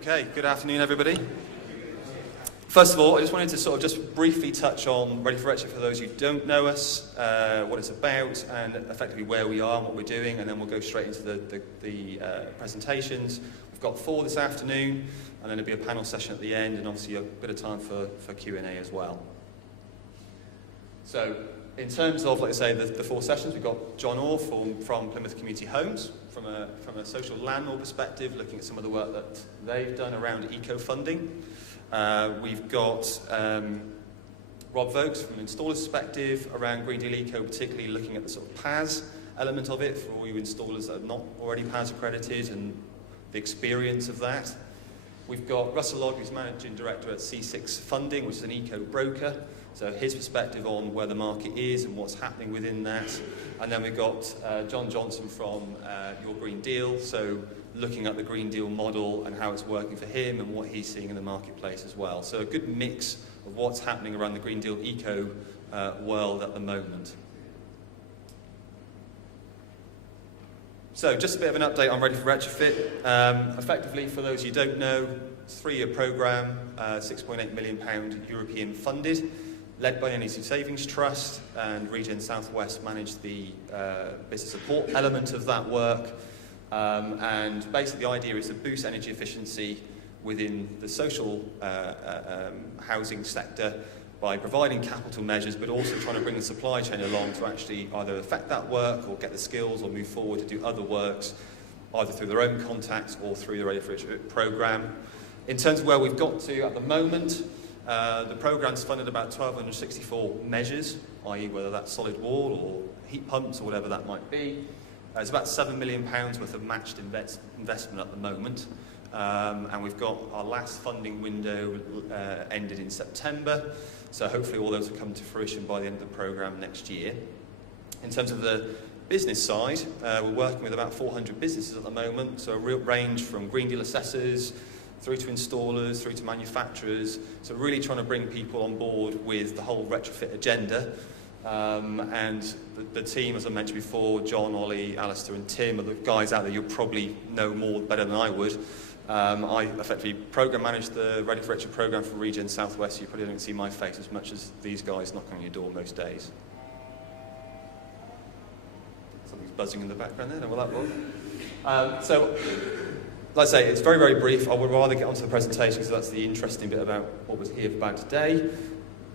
Okay, good afternoon everybody. First of all, I just wanted to just briefly touch on Ready for Retrofit for those who don't know us, what it's about, and effectively where we are and what we're doing, and then we'll go straight into the presentations. We've got 4 this afternoon, and then there'll be a panel session at the end, and obviously a bit of time for Q&A as well. So, in terms of, like I say, the 4 sessions, we've got John Orr from Plymouth Community Homes, from a social landlord perspective, looking at some of the work that they've done around eco-funding. We've got Rob Vokes from an installer's perspective around Green Deal Eco, particularly looking at the sort of PAS element of it for all you installers that are not already PAS accredited and the experience of that. We've got Russell Logg, who's Managing Director at C6 Funding, which is an eco broker. So his perspective on where the market is and what's happening within that. And then we've got John Johnson from Your Green Deal, so looking at the Green Deal model and how it's working for him and what he's seeing in the marketplace as well. So a good mix of what's happening around the Green Deal eco world at the moment. So just a bit of an update on Ready for Retrofit. Effectively, for those you don't know, it's a 3-year programme, £6.8 million European funded, led by Energy Savings Trust, and Region Southwest managed the business support element of that work. And basically the idea is to boost energy efficiency within the social housing sector by providing capital measures, but also trying to bring the supply chain along to actually either affect that work or get the skills or move forward to do other works, either through their own contacts or through the Ready for Retrofit programme. In terms of where we've got to at the moment, the programme's funded about 1,264 measures, i.e. whether that's solid wall or heat pumps or whatever that might be. It's about £7 million worth of matched investment at the moment. And we've got our last funding window ended in September. So hopefully all those will come to fruition by the end of the programme next year. In terms of the business side, we're working with about 400 businesses at the moment. So a real range from Green Deal assessors, through to installers, through to manufacturers. So really trying to bring people on board with the whole retrofit agenda. And the team, as I mentioned before, John, Ollie, Alistair and Tim are the guys out there you'll probably know more better than I would. I effectively program manage the Ready for Retrofit programme for Region Southwest, so you probably don't see my face as much as these guys knocking on your door most days. Something's buzzing in the background there, I don't know what that was. So, like I say, it's very, very brief. I would rather get onto the presentation because that's the interesting bit about what was here about today.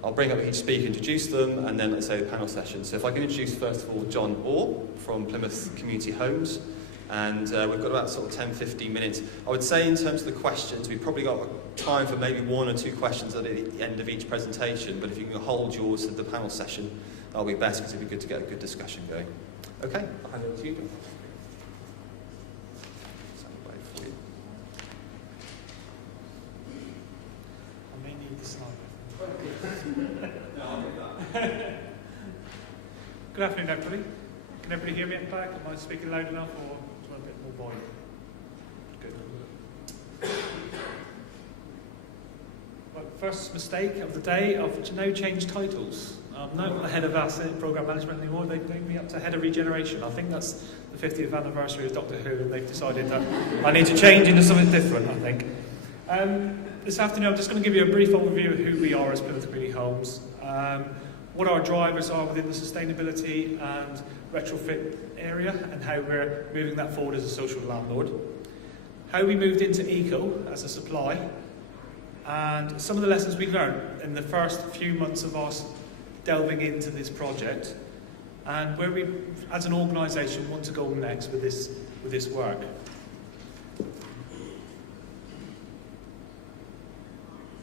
I'll bring up each speaker, introduce them, and then let's say the panel session. So if I can introduce first of all John Orr from Plymouth Community Homes, and we've got about sort of 10-15 minutes. I would say in terms of the questions, we've probably got time for maybe 1 or 2 questions at the end of each presentation, but if you can hold yours to the panel session, that'll be best because it'd be good to get a good discussion going. Okay, I'll hand it over to you, John. Good afternoon, everybody. Can everybody hear me at the back? Am I speaking loud enough, or do I want a bit more volume? Good. Well, first mistake of the day, I've now changed titles. I'm not the head of asset program management anymore. They've moved me up to head of regeneration. I think that's the 50th anniversary of Doctor Who, and they've decided that I need to change into something different, I think. This afternoon, I'm just going to give you a brief overview of who we are as Plymouth Community Homes, what our drivers are within the sustainability and retrofit area, and how we're moving that forward as a social landlord, how we moved into eco as a supply, and some of the lessons we learned in the first few months of us delving into this project, and where we, as an organisation, want to go next with this work.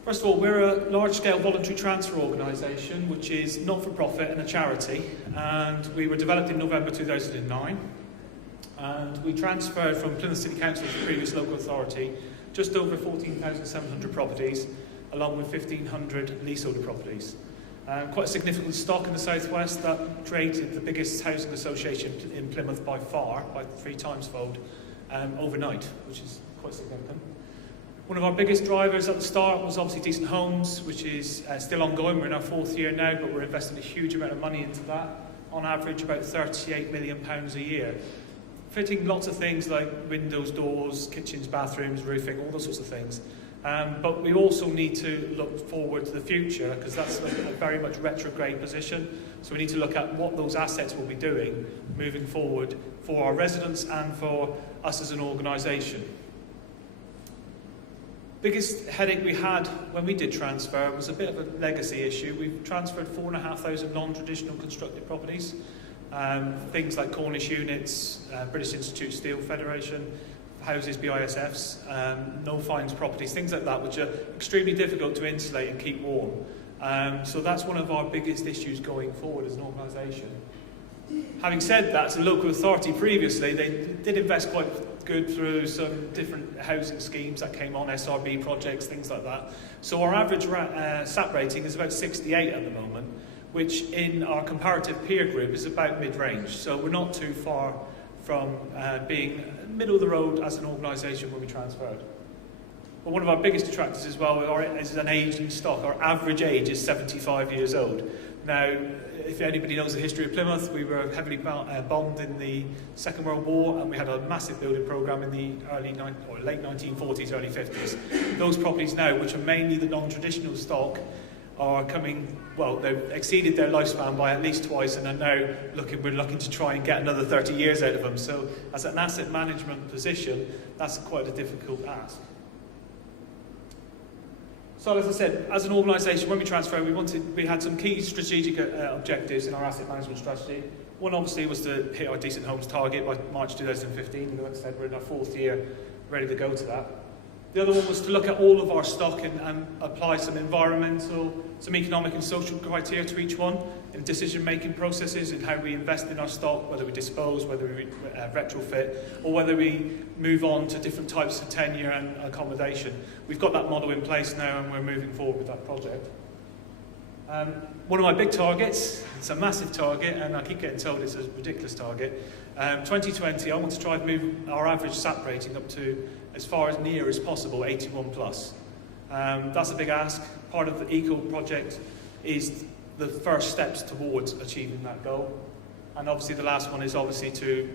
First of all, we're a large-scale voluntary transfer organisation, which is not-for-profit and a charity, and we were developed in November 2009, and we transferred from Plymouth City Council's previous local authority just over 14,700 properties, along with 1,500 leaseholder properties. Quite a significant stock in the southwest that created the biggest housing association in Plymouth by far, by 3 times fold, overnight, which is quite significant. One of our biggest drivers at the start was obviously Decent Homes, which is still ongoing. We're in our 4th year now, but we're investing a huge amount of money into that. On average, about £38 million a year. fitting lots of things like windows, doors, kitchens, bathrooms, roofing, all those sorts of things. But we also need to look forward to the future, because that's a very much retrograde position. So we need to look at what those assets will be doing moving forward for our residents and for us as an organisation. Biggest headache we had when we did transfer was a bit of a legacy issue. We've transferred 4,500 non-traditional constructed properties, things like Cornish units, British Institute Steel Federation, houses, BISFs, no fines properties, things like that, which are extremely difficult to insulate and keep warm. So that's one of our biggest issues going forward as an organisation. Having said that, as a local authority previously, they did invest quite good through some different housing schemes that came on, SRB projects, things like that. So our average SAP rating is about 68 at the moment, which in our comparative peer group is about mid-range. So we're not too far from being middle of the road as an organisation when we transferred. But one of our biggest detractors as well is an aging stock. Our average age is 75 years old. Now, if anybody knows the history of Plymouth, we were heavily bombed in the Second World War, and we had a massive building programme in the late 1940s, early 50s. Those properties now, which are mainly the non-traditional stock, are coming, well, they've exceeded their lifespan by at least twice, and are now we're looking to try and get another 30 years out of them. So as an asset management position, that's quite a difficult ask. So as I said, as an organisation, when we transferred, we had some key strategic objectives in our asset management strategy. One obviously was to hit our decent homes target by March 2015, and like I said, we're in our 4th year, ready to go to that. The other one was to look at all of our stock and apply some environmental, some economic and social criteria to each one in decision-making processes and how we invest in our stock, whether we dispose, whether we retrofit, or whether we move on to different types of tenure and accommodation. We've got that model in place now, and we're moving forward with that project. One of my big targets, it's a massive target, and I keep getting told it's a ridiculous target. 2020, I want to try and move our average SAP rating up to as far as near as possible, 81 plus. That's a big ask. Part of the Eco project is the first steps towards achieving that goal. And obviously the last one is obviously to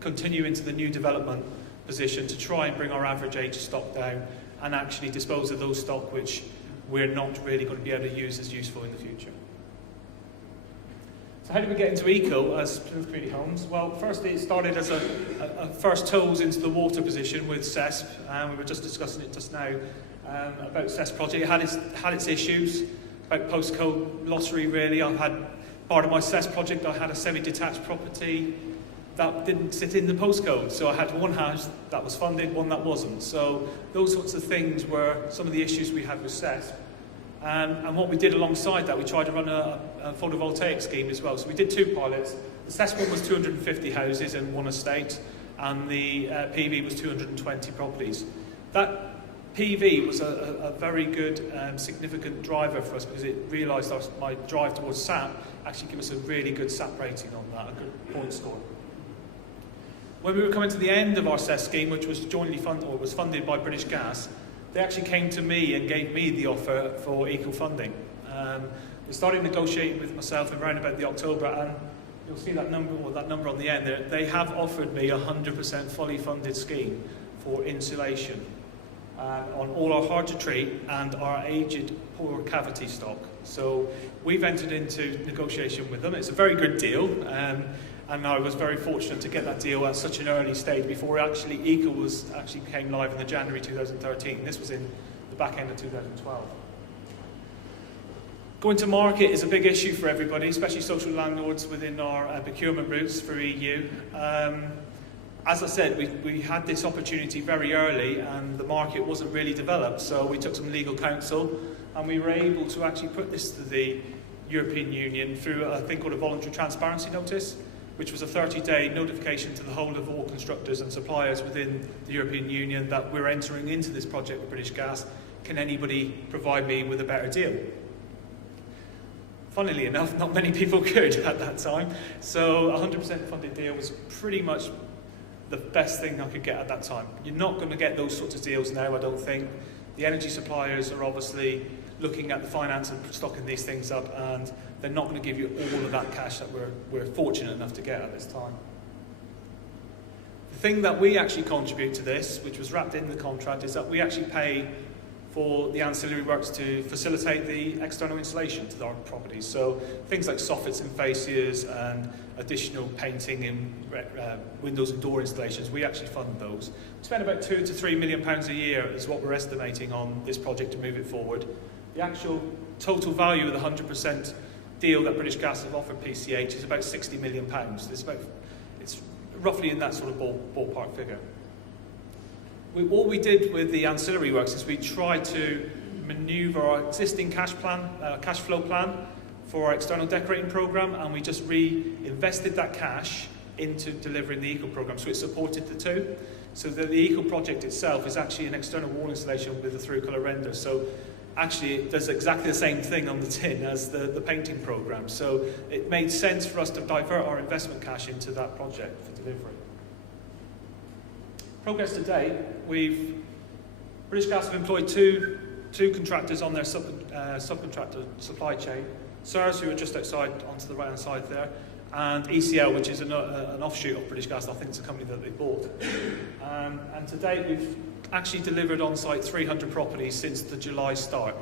continue into the new development position to try and bring our average age stock down and actually dispose of those stock which we're not really going to be able to use as useful in the future. So how did we get into Eco as Plymouth Community Homes? Well, firstly, it started as a first toes into the water position with CESP, and we were just discussing it just now about CESP project. It had its issues, about postcode lottery really. I've had part of my CESP project, I had a semi-detached property that didn't sit in the postcode. So I had one house that was funded, one that wasn't. So those sorts of things were some of the issues we had with CESP. And what we did alongside that, we tried to run a photovoltaic scheme as well. So we did 2 pilots. The CESP one was 250 houses in one estate, and the PV was 220 properties. That PV was a very good, significant driver for us, because it realised my drive towards SAP actually gave us a really good SAP rating on that, a good point score. When we were coming to the end of our CES scheme, which was jointly funded, or was funded by British Gas, they actually came to me and gave me the offer for Eco funding. We started negotiating with myself around about the October, and you'll see that number, or that number on the end there. They have offered me a 100% fully funded scheme for insulation on all our hard to treat and our aged poor cavity stock. So we've entered into negotiation with them. It's a very good deal. And I was very fortunate to get that deal at such an early stage before Eco became live in the January 2013. This was in the back end of 2012. Going to market is a big issue for everybody, especially social landlords within our procurement routes for EU. As I said, we had this opportunity very early, and the market wasn't really developed, so we took some legal counsel, and we were able to actually put this to the European Union through a thing called a voluntary transparency notice, which was a 30-day notification to the whole of all constructors and suppliers within the European Union that we're entering into this project with British Gas. Can anybody provide me with a better deal? Funnily enough, not many people could at that time. So a 100% funded deal was pretty much the best thing I could get at that time. You're not going to get those sorts of deals now, I don't think. The energy suppliers are obviously looking at the finance and stocking these things up, and they're not going to give you all of that cash that we're fortunate enough to get at this time. thing that we actually contribute to this, which was wrapped in the contract, is that we actually pay for the ancillary works to facilitate the external installation to our properties. So things like soffits and fascias and additional painting in windows and door installations, we actually fund those. We spend about £2 to £3 million a year is what we're estimating on this project to move it forward. The actual total value of the 100% deal that British Gas have offered PCH is about £60 million. It's roughly in that sort of ballpark figure. What we did with the ancillary works is we tried to manoeuvre our existing cash flow plan for our external decorating programme, and we just reinvested that cash into delivering the eco programme, so it supported the two. So the eco project itself is actually an external wall installation with a through colour render. So actually it does exactly the same thing on the tin as the painting programme. So it made sense for us to divert our investment cash into that project for delivery. Progress to date, British Gas have employed two contractors on their subcontractor supply chain. SIRS, who are just outside onto the right hand side there, and ECL, which is an offshoot of British Gas. I think it's a company that they bought. And to date, we've actually delivered on site 300 properties since the July start.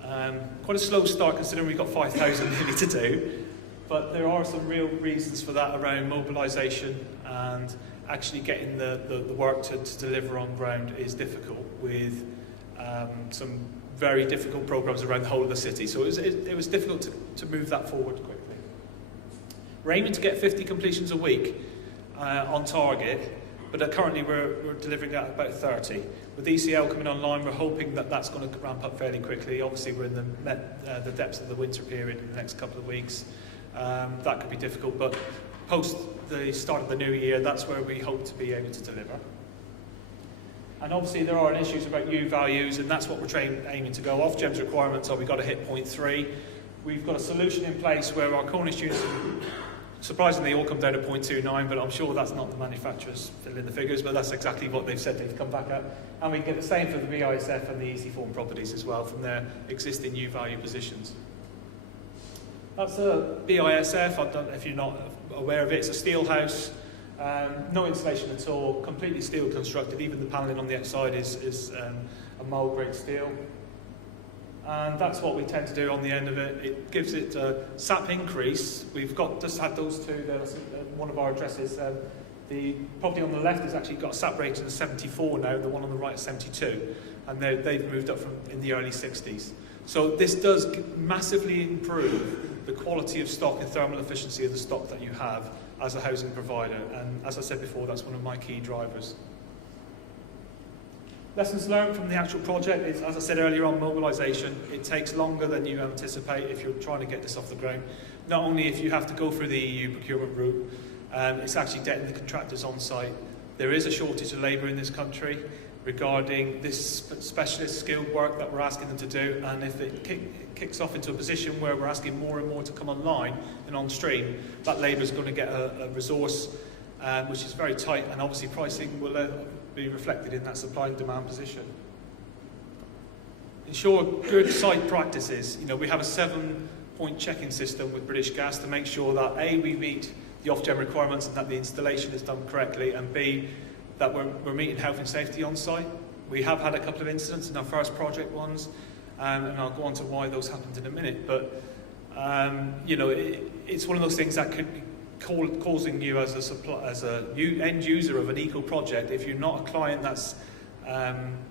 Quite a slow start considering we've got 5,000 nearly to do, but there are some real reasons for that around mobilisation, and actually getting the work to deliver on ground is difficult with some very difficult programmes around the whole of the city. So it was difficult to move that forward quickly. We're aiming to get 50 completions a week on target, but currently we're delivering at about 30. With ECL coming online, we're hoping that that's going to ramp up fairly quickly. Obviously, we're in the depths of the winter period in the next couple of weeks. That could be difficult, but post the start of the new year, that's where we hope to be able to deliver. And obviously there are issues about U values, and that's what we're aiming to go off. GEM's requirements are we've got to hit 0.3. We've got a solution in place where our Cornish units, surprisingly, all come down to 0.29, but I'm sure that's not the manufacturers filling the figures, but that's exactly what they've said they've come back at. And we can get the same for the BISF and the Easy Form properties as well from their existing U value positions. That's a BISF. I don't know if you're not aware of it. It's a steel house, no insulation at all, completely steel constructed. Even the panelling on the outside is a mild grade steel. And that's what we tend to do on the end of it. It gives it a SAP increase. We've just had those two. There's one of our addresses. The property on the left has actually got a SAP rating of 74 now. The one on the right is 72, and they've moved up from in the early 60s. So this does massively improve the quality of stock and thermal efficiency of the stock that you have as a housing provider. And as I said before, that's one of my key drivers. Lessons learned from the actual project is, as I said earlier on, mobilisation. It takes longer than you anticipate if you're trying to get this off the ground. Not only if you have to go through the EU procurement route, it's actually getting the contractors on site. There is a shortage of labour in this country regarding this specialist skilled work that we're asking them to do, and if it kicks off into a position where we're asking more and more to come online and on stream, that labour is going to get a resource which is very tight, and obviously pricing will be reflected in that supply and demand position. Ensure good site practices. You know, we have a 7-point checking system with British Gas to make sure that A, we meet the Ofgem requirements and that the installation is done correctly, and B, that we're meeting health and safety on site. We have had a couple of incidents in our first project ones, and I'll go on to why those happened in a minute, but you know, it's one of those things that could be causing you as a end user of an eco project, if you're not a client that's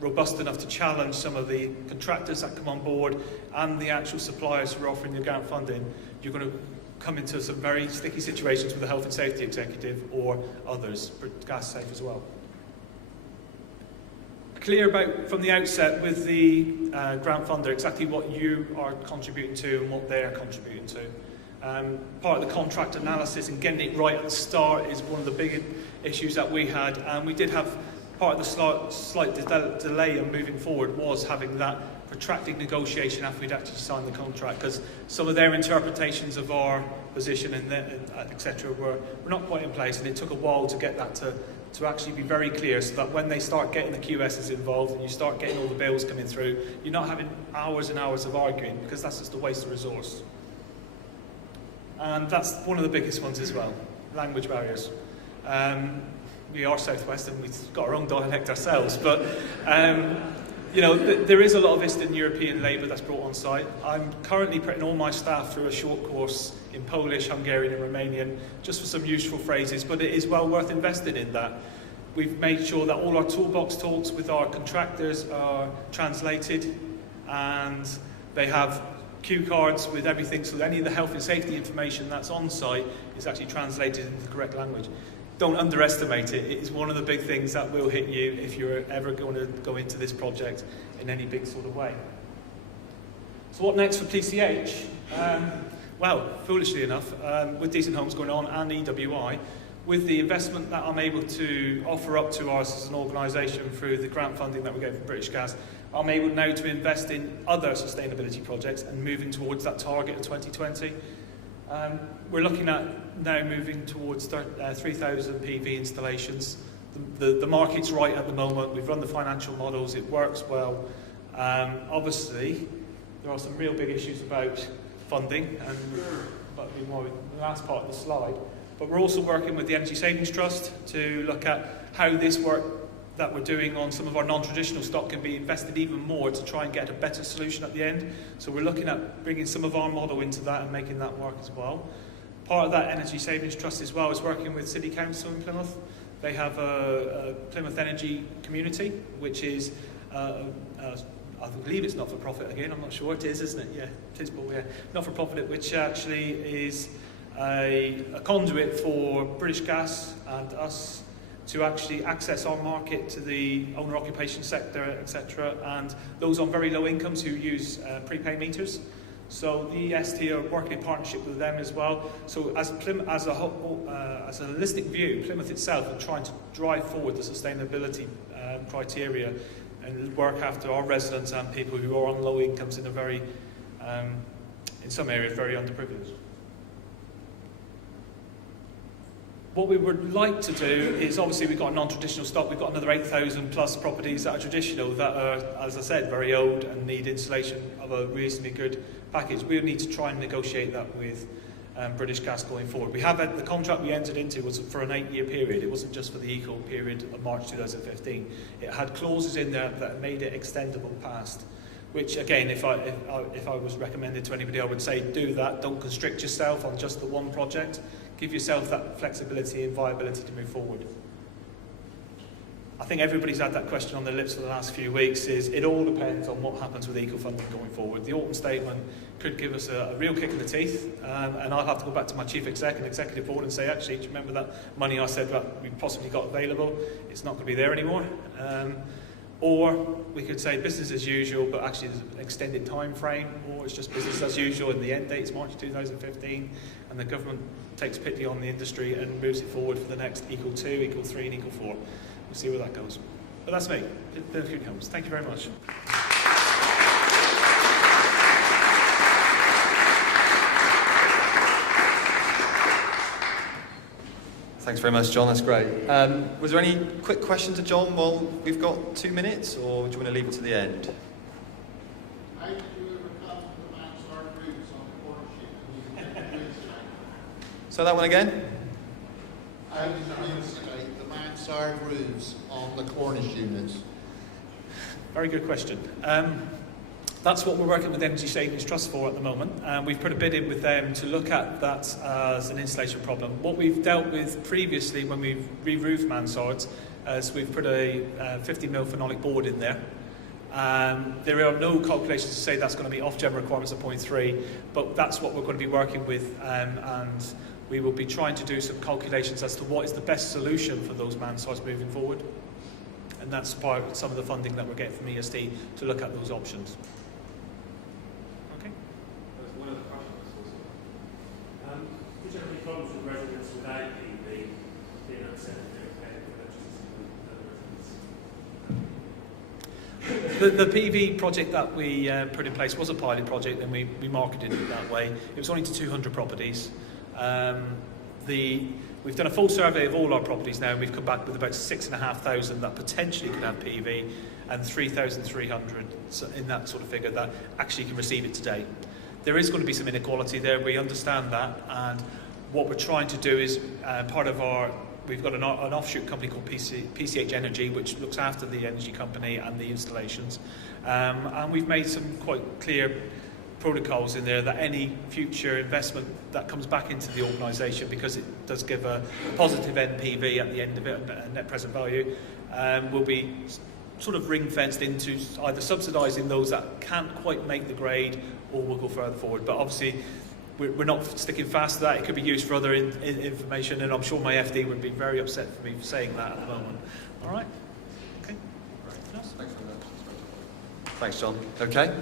robust enough to challenge some of the contractors that come on board and the actual suppliers who are offering the grant funding, you're going to come into some very sticky situations with the health and safety executive or others, gas safe as well. Clear about from the outset with the grant funder exactly what you are contributing to and what they are contributing to. Part of the contract analysis and getting it right at the start is one of the big issues that we had, and we did have part of the slight delay in moving forward was having that protracted negotiation after we'd actually signed the contract, because some of their interpretations of our position and etc. were not quite in place, and it took a while to get that to actually be very clear, so that when they start getting the QSs involved and you start getting all the bills coming through, you're not having hours and hours of arguing, because that's just a waste of resource. And that's one of the biggest ones as well, language barriers. we are Southwest and we've got our own dialect ourselves, but you know, there is a lot of Eastern European labour that's brought on site. I'm currently putting all my staff through a short course in Polish, Hungarian and Romanian, just for some useful phrases, but it is well worth investing in that. We've made sure that all our toolbox talks with our contractors are translated, and they have cue cards with everything, so any of the health and safety information that's on site is actually translated into the correct language. Don't underestimate it. It is one of the big things that will hit you if you're ever going to go into this project in any big sort of way. So what next for PCH? Well, foolishly enough, with Decent Homes going on and EWI, with the investment that I'm able to offer up to us as an organisation through the grant funding that we get from British Gas, I'm able now to invest in other sustainability projects and moving towards that target of 2020. We're looking at now moving towards 3,000 PV installations. The market's right at the moment. We've run the financial models. It works well. Obviously, there are some real big issues about funding, and that'll be more in the last part of the slide. But we're also working with the Energy Savings Trust to look at how this work that we're doing on some of our non-traditional stock can be invested even more to try and get a better solution at the end. So we're looking at bringing some of our model into that and making that work as well. Part of that Energy Savings Trust as well is working with City Council in Plymouth. They have a Plymouth Energy Community, which is, I believe it's not-for-profit again, I'm not sure, it is, isn't it? Yeah, it is, but yeah, not-for-profit, which actually is a conduit for British Gas and us to actually access our market to the owner-occupation sector, etc., and those on very low incomes who use prepay meters. So the EST are working in partnership with them as well. So as a holistic view, Plymouth itself are trying to drive forward the sustainability criteria and work after our residents and people who are on low incomes in a very, in some areas, very underprivileged. What we would like to do is, obviously we've got a non-traditional stock, we've got another 8,000 plus properties that are traditional that are, as I said, very old and need installation of a reasonably good package. We would need to try and negotiate that with British Gas going forward. We have had, the contract we entered into was for an 8-year period. It wasn't just for the eco period of March 2015. It had clauses in there that made it extendable past, which again, if I was recommended to anybody, I would say do that. Don't constrict yourself on just the one project. Give yourself that flexibility and viability to move forward. I think everybody's had that question on their lips for the last few weeks, is it all depends on what happens with eco-funding going forward. The autumn statement could give us a real kick in the teeth, and I'll have to go back to my chief exec and executive board and say, actually, do you remember that money I said that we possibly got available? It's not going to be there anymore. Or we could say business as usual, but actually there's an extended time frame, or it's just business as usual and the end date is March 2015, and the government takes pity on the industry and moves it forward for the next Equal 2, Equal 3 and Equal 4. We'll see where that goes. But that's me, Retrofit Homes. Thank you very much. Thanks very much, John. That's great. Was there any quick question to John while we've got 2 minutes, or do you want to leave it to the end? How did you overcome the mansard roofs on the corner sheet? So that one again? How did you insulate the mansard roofs on the Cornish units? Very good question. That's what we're working with Energy Savings Trust for at the moment. We've put a bid in with them to look at that as an installation problem. What we've dealt with previously when we've re-roofed mansards is we've put a 50mm phenolic board in there. There are no calculations to say that's going to be off-gem requirements of 0.3, but that's what we're going to be working with, and we will be trying to do some calculations as to what is the best solution for those mansards moving forward. And that's part of some of the funding that we're getting from EST to look at those options. One other question, I suppose. Would you have any problems with residents without PV being upset if they're paying for electricity? The PV project that we put in place was a pilot project, and we marketed it that way. It was only to 200 properties. We've done a full survey of all our properties now, and we've come back with about 6,500 that potentially could have PV, and 3,300 in that sort of figure that actually can receive it today. There is going to be some inequality there, we understand that, and what we're trying to do is, part of our we've got an offshoot company called PCH Energy, which looks after the energy company and the installations. And we've made some quite clear protocols in there that any future investment that comes back into the organisation, because it does give a positive NPV at the end of it, a net present value, will be sort of ring-fenced into either subsidising those that can't quite make the grade, or will go further forward. But obviously, we're not sticking fast to that. It could be used for other information, and I'm sure my FD would be very upset for me for saying that at the moment. All right? Okay. Thanks very much. Thanks, John. Okay.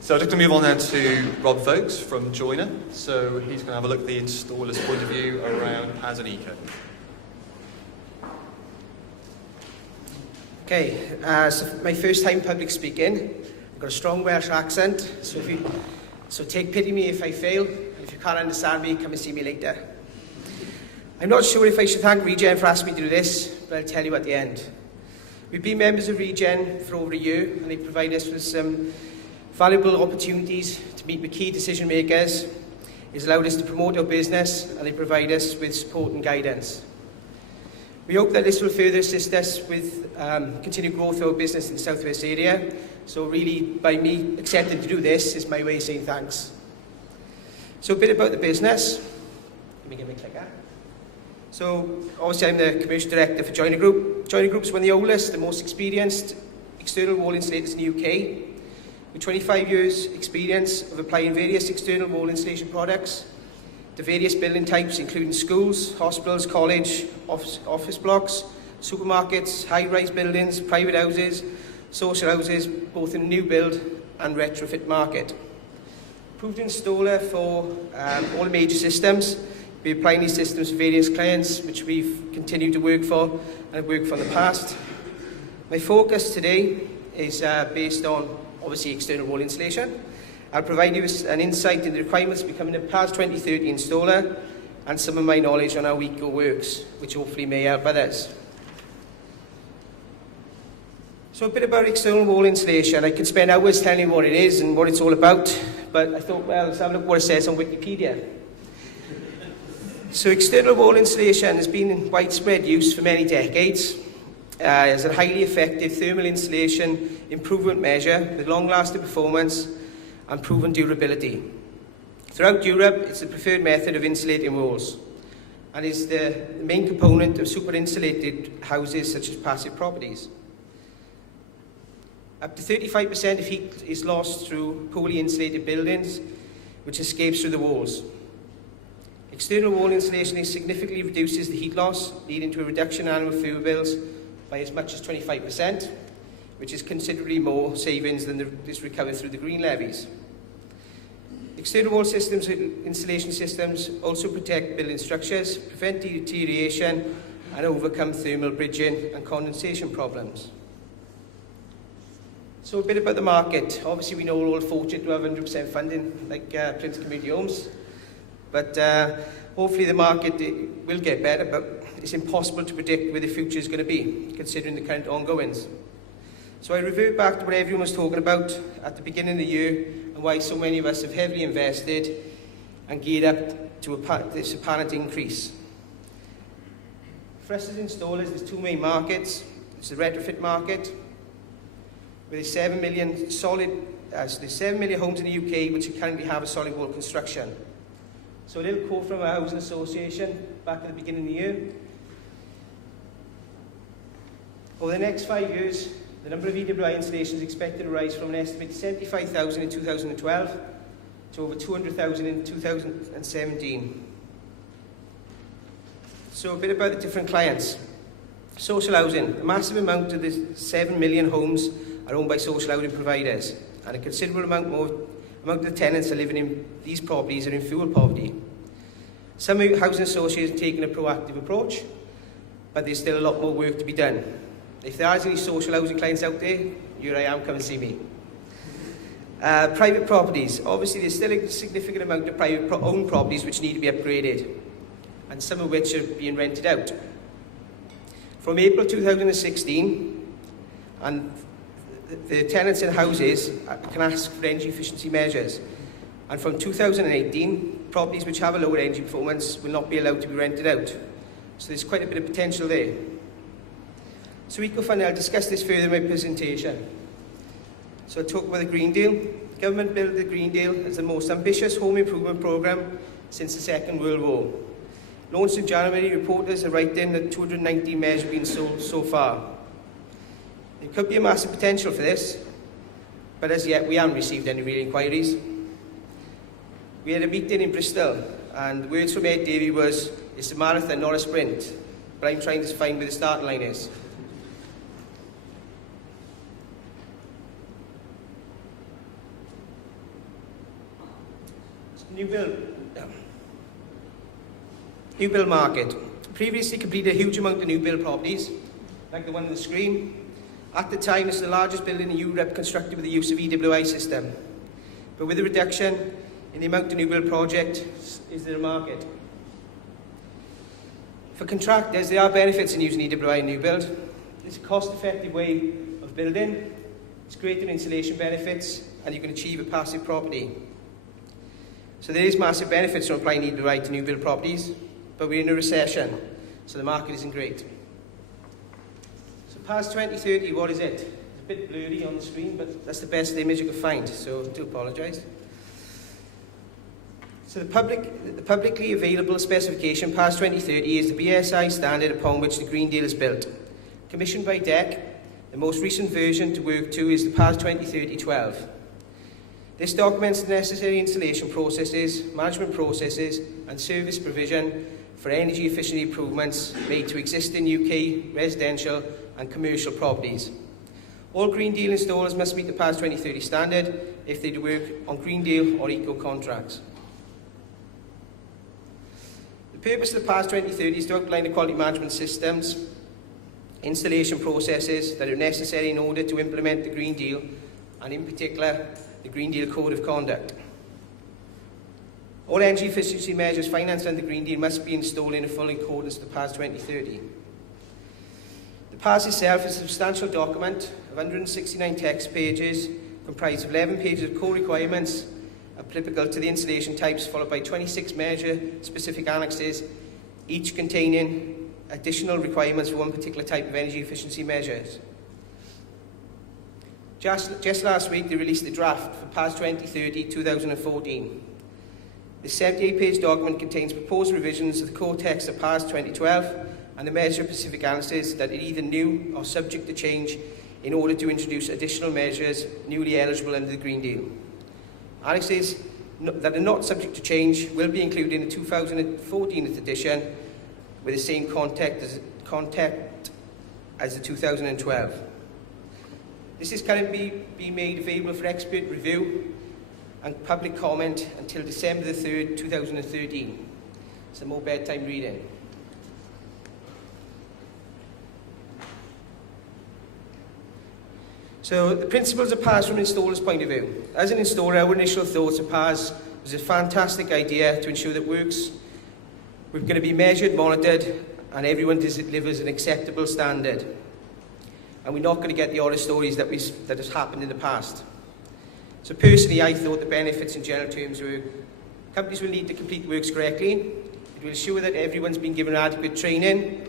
So I'm just going to move on now to Rob Vokes from Joiner. So he's going to have a look at the installer's point of view around PAS and Eco. Okay, so my first time public speaking. I've got a strong Welsh accent, so take pity me if I fail. If you can't understand me, come and see me later. I'm not sure if I should thank Regen for asking me to do this, but I'll tell you at the end. We've been members of Regen for over a year, and they provide us with some valuable opportunities to meet with key decision makers. It's allowed us to promote our business, and they provide us with support and guidance. We hope that this will further assist us with continued growth of our business in the Southwest area. So really, by me accepting to do this, is my way of saying thanks. So a bit about the business. Let me get my clicker. So obviously I'm the commercial director for Joiner Group. Joiner Group is one of the oldest and most experienced external wall insulators in the UK, with 25 years experience of applying various external wall insulation products to various building types, including schools, hospitals, college, office blocks, supermarkets, high-rise buildings, private houses, social houses, both in new build and retrofit market. Approved installer for all the major systems. We're applying these systems for various clients, which we've continued to work for and have worked for in the past. My focus today is based on, obviously, external wall insulation. I'll provide you with an insight into the requirements of becoming a PAS 2030 installer and some of my knowledge on how Eco works, which hopefully may help others. So a bit about external wall insulation. I could spend hours telling you what it is and what it's all about, but I thought, well, let's have a look at what it says on Wikipedia. So external wall insulation has been in widespread use for many decades as a highly effective thermal insulation improvement measure with long-lasting performance and proven durability. Throughout Europe, it's the preferred method of insulating walls and is the main component of super-insulated houses such as passive properties. Up to 35% of heat is lost through poorly insulated buildings, which escapes through the walls. External wall insulation significantly reduces the heat loss, leading to a reduction in annual fuel bills by as much as 25%, which is considerably more savings than is recovered through the green levies. External wall systems, insulation systems, also protect building structures, prevent deterioration, and overcome thermal bridging and condensation problems. So a bit about the market. Obviously, we know we're all fortunate to have 100% funding, like Prince Community Homes. But hopefully the market will get better, but it's impossible to predict where the future is going to be, considering the current ongoings. So I revert back to what everyone was talking about at the beginning of the year and why so many of us have heavily invested and geared up to this apparent increase. For us as installers, there's two main markets. It's the retrofit market, where there's 7 million homes in the UK which currently have a solid wall construction. So a little quote from our housing association back at the beginning of the year. Over the next 5 years, the number of EWI installations is expected to rise from an estimated 75,000 in 2012 to over 200,000 in 2017. So a bit about the different clients. Social housing. A massive amount of the 7 million homes are owned by social housing providers, and a considerable amount of the tenants are living in these properties are in fuel poverty. Some housing associations are taking a proactive approach, but there's still a lot more work to be done. If there are any social housing clients out there, here I am, come and see me. Private properties. Obviously, there's still a significant amount of private owned properties which need to be upgraded, and some of which are being rented out. From April 2016, and the tenants in houses can ask for energy efficiency measures. And from 2018, properties which have a lower energy performance will not be allowed to be rented out. So there's quite a bit of potential there. So EcoFund, I'll discuss this further in my presentation. So I'll talk about the Green Deal. Government billed the Green Deal as the most ambitious home improvement programme since the Second World War. Launched in January, reporters are writing that 290 measures have been sold so far. There could be a massive potential for this, but as yet we haven't received any real inquiries. We had a meeting in Bristol, and the words from Ed Davey was, "It's a marathon, not a sprint," but I'm trying to find where the start line is. New build market. Previously completed a huge amount of new build properties, like the one on the screen. At the time, it's the largest building in Europe constructed with the use of EWI system. But with the reduction in the amount of new build project, is there a market? For contractors, there are benefits in using EWI in new build. It's a cost-effective way of building, it's greater insulation benefits, and you can achieve a passive property. So there is massive benefits from applying EWI to new build properties, but we're in a recession, so the market isn't great. So past 2030, what is it? It's a bit blurry on the screen, but that's the best image you can find, so I do apologise. So the publicly available specification past 2030 is the BSI standard upon which the Green Deal is built. Commissioned by DEC, the most recent version to work to is the past 2030-12. This documents the necessary installation processes, management processes and service provision for energy efficiency improvements made to existing UK residential and commercial properties. All Green Deal installers must meet the past 2030 standard if they do work on Green Deal or Eco contracts. The purpose of the past 2030 is to outline the quality management systems, installation processes that are necessary in order to implement the Green Deal, and in particular, the Green Deal Code of Conduct. All energy efficiency measures financed under the Green Deal must be installed in full accordance with the PAS 2030. The PAS itself is a substantial document of 169 text pages, comprised of 11 pages of core requirements applicable to the installation types, followed by 26 measure-specific annexes, each containing additional requirements for one particular type of energy efficiency measures. Just last week, they released the draft for PAS 2030-2014. The 78-page document contains proposed revisions of the core text of PAS 2012 and the measure-specific annexes that are either new or subject to change in order to introduce additional measures newly eligible under the Green Deal. Annexes that are not subject to change will be included in the 2014 edition with the same content as the 2012. This is currently being made available for expert review and public comment until December the 3rd, 2013. So more bedtime reading. So the principles of PAS from an installer's point of view. As an installer, our initial thoughts of PAS was a fantastic idea to ensure that works were going to be measured, monitored, and everyone delivers an acceptable standard. And we're not going to get the horror stories that has happened in the past. So personally, I thought the benefits in general terms were companies will need to complete works correctly. It will ensure that everyone's been given adequate training.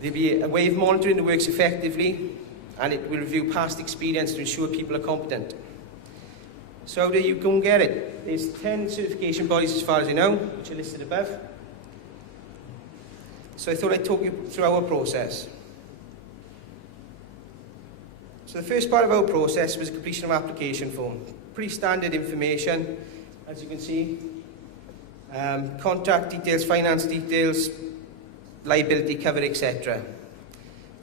There'll be a way of monitoring the works effectively, and it will review past experience to ensure people are competent. So how do you go and get it? There's 10 certification bodies as far as I know, which are listed above. So I thought I'd talk you through our process. So the first part of our process was the completion of application form. Pretty standard information, as you can see. Contract details, finance details, liability cover, etc.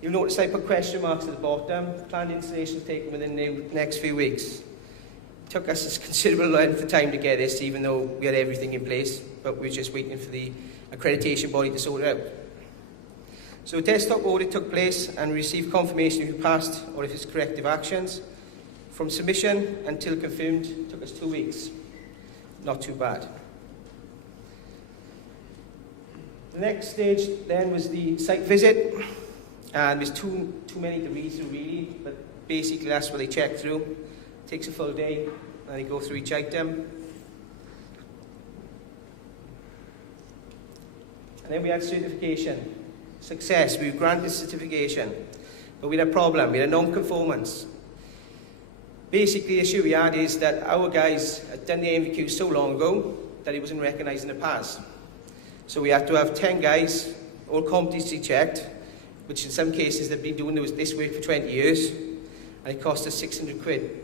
You'll notice I put question marks at the bottom. Planned installation taken within the next few weeks. It took us a considerable length of time to get this, even though we had everything in place, but we were just waiting for the accreditation body to sort it out. So a desktop audit took place and we received confirmation if we passed or if it's corrective actions. From submission until confirmed took us 2 weeks. Not too bad. The next stage then was the site visit, and there's too many to read through really, but basically that's what they check through. It takes a full day and they go through each item. And then we had certification. Success, we were granted certification. But we had a problem, we had a non-conformance. Basically, the issue we had is that our guys had done the MVQ so long ago that it wasn't recognised in the past. So we had to have 10 guys, all competency checked, which in some cases they've been doing this work for 20 years, and it cost us 600 quid.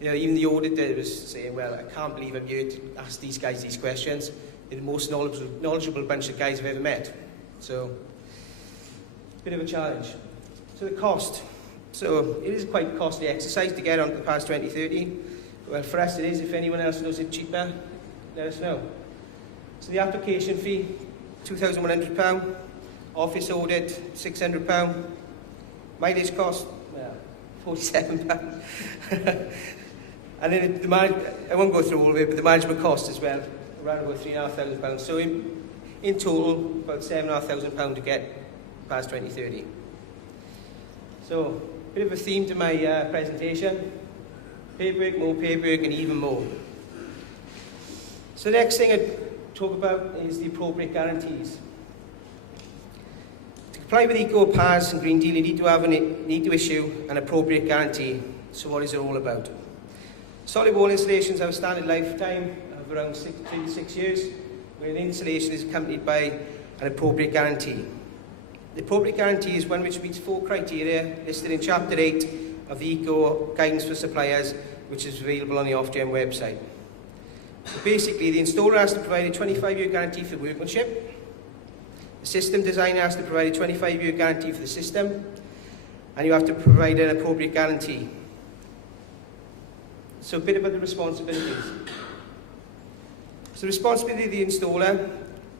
You know, even the auditor was saying, well, I can't believe I'm here to ask these guys these questions. They're the most knowledgeable bunch of guys I've ever met. So, bit of a challenge. So the cost. So it is quite a costly exercise to get onto the PAS 2030. Well, for us it is. If anyone else knows it cheaper, let us know. So the application fee, £2,100. Office audit, £600. Mileage cost, well, £47. And then I won't go through all of it, but the management cost as well, around about £3,500. So in total, about £7,500 to get past 2030. So, a bit of a theme to my presentation. Paperwork, more paperwork, and even more. So the next thing I'd talk about is the appropriate guarantees. To comply with Eco, PAS and Green Deal, you need to issue an appropriate guarantee. So what is it all about? Solid wall installations have a standard lifetime of around 3 to 6 years, where an installation is accompanied by an appropriate guarantee. The appropriate guarantee is one which meets 4 criteria listed in Chapter 8 of the Eco Guidance for Suppliers, which is available on the Ofgem website. So basically, the installer has to provide a 25-year guarantee for workmanship. The system designer has to provide a 25-year guarantee for the system, and you have to provide an appropriate guarantee. So a bit about the responsibilities. So the responsibility of the installer,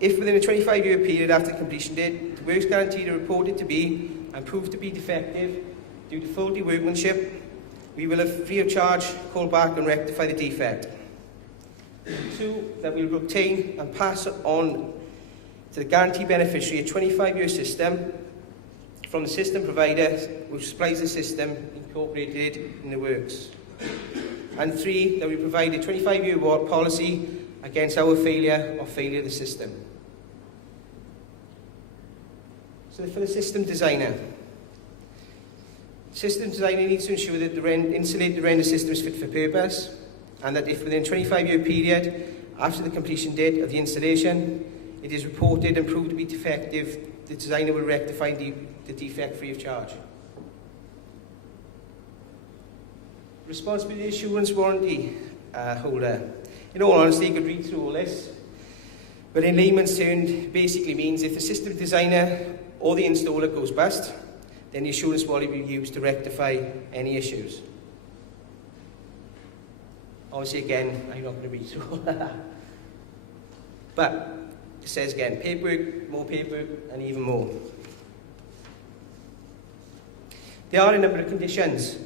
if within a 25-year period after completion date, the works guaranteed are reported to be and proved to be defective due to faulty workmanship, we will have free of charge call back and rectify the defect. 2, that we will obtain and pass on to the guarantee beneficiary a 25-year system from the system provider which supplies the system incorporated in the works. And 3, that we provide a 25-year policy against our failure or failure of the system. So for the system designer needs to ensure that the insulated render system is fit for purpose, and that if within a 25-year period after the completion date of the installation it is reported and proved to be defective, the designer will rectify the defect free of charge. Responsibility assurance warranty holder. In all honesty, you could read through all this, but in layman's terms, basically means if the system designer or the installer goes bust, then the assurance warranty will be used to rectify any issues. Obviously, again, I'm not going to read through all that. But it says again, paperwork, more paperwork, and even more. There are a number of conditions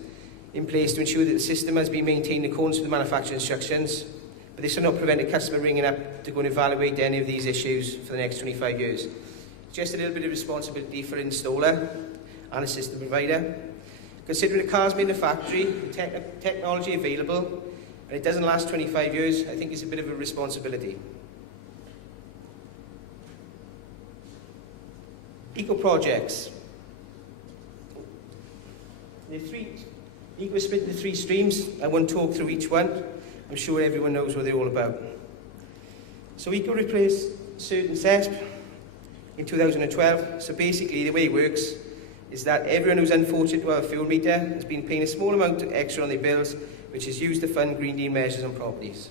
in place to ensure that the system has been maintained in accordance with the manufacturer instructions, but this will not prevent a customer ringing up to go and evaluate any of these issues for the next 25 years. Just a little bit of responsibility for an installer and a system provider. Considering the car's made in the factory, the technology available, and it doesn't last 25 years, I think it's a bit of a responsibility. Eco projects. Eco is split into 3 streams. I won't talk through each one. I'm sure everyone knows what they're all about. So Eco replaced certain CESP in 2012. So basically the way it works is that everyone who's unfortunate to have a fuel meter has been paying a small amount extra on their bills, which is used to fund Green Deal measures on properties.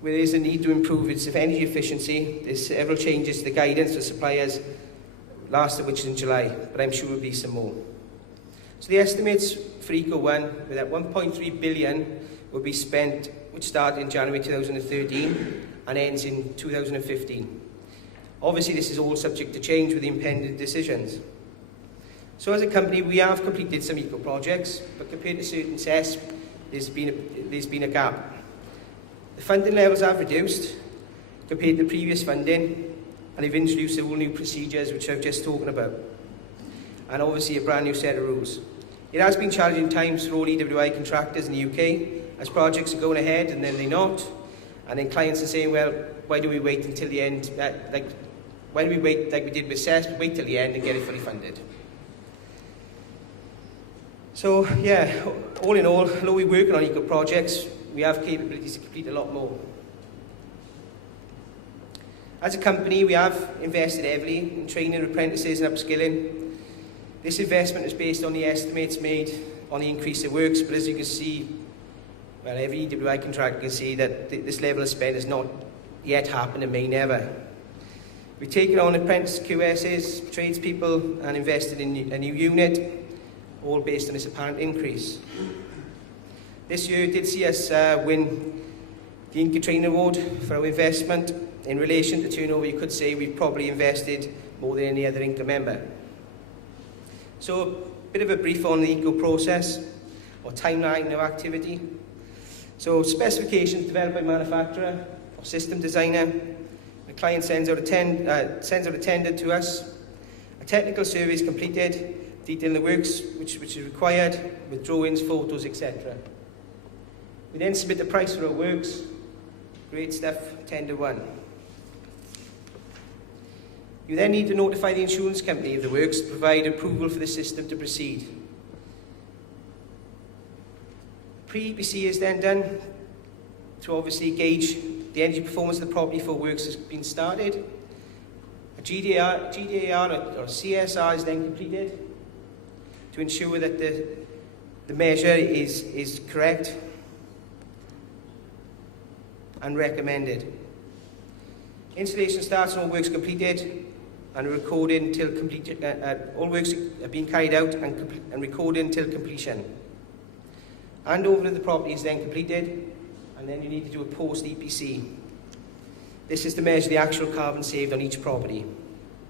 Where there is a need to improve its energy efficiency, there's several changes to the guidance for suppliers, last of which is in July, but I'm sure there will be some more. So the estimates for Eco 1 were that 1.3 billion will be spent, which started in January 2013 and ends in 2015. Obviously, this is all subject to change with the impending decisions. So as a company, we have completed some eco projects, but compared to certain CESP, there's been a gap. The funding levels have reduced compared to previous funding, and they've introduced all new procedures, which I've just talked about, and obviously a brand new set of rules. It has been challenging times for all EWI contractors in the UK, as projects are going ahead and then they're not, And then clients are saying, well, why do we wait until the end? Why do we wait like we did with CES, wait till the end and get it fully funded? So yeah, all in all, although we're working on eco projects, we have capabilities to complete a lot more. As a company, we have invested heavily in training apprentices and upskilling. This investment is based on the estimates made on the increase of works, but as you can see, well, every EWI contractor can see that this level of spend has not yet happened and may never. We've taken on apprentice QSs, tradespeople, and invested in a new unit, all based on this apparent increase. This year did see us win the Inca Training Award for our investment. In relation to turnover, you could say we've probably invested more than any other Inca member. So, a bit of a brief on the eco process, or timeline of activity. So, specifications developed by manufacturer or system designer. The client sends out a tender to us. A technical survey is completed, detailing the works which is required, with drawings, photos, etc. We then submit the price for our works. Great stuff, tender 1. You then need to notify the insurance company of the works to provide approval for the system to proceed. Pre-EPC is then done to obviously gauge the energy performance of the property before works has been started. A GDAR or CSR is then completed to ensure that the measure is correct and recommended. Installation starts and all works completed and recorded until completed. All works are being carried out and recorded until completion. Handover of the property is then completed, and then you need to do a post-EPC. This is to measure the actual carbon saved on each property.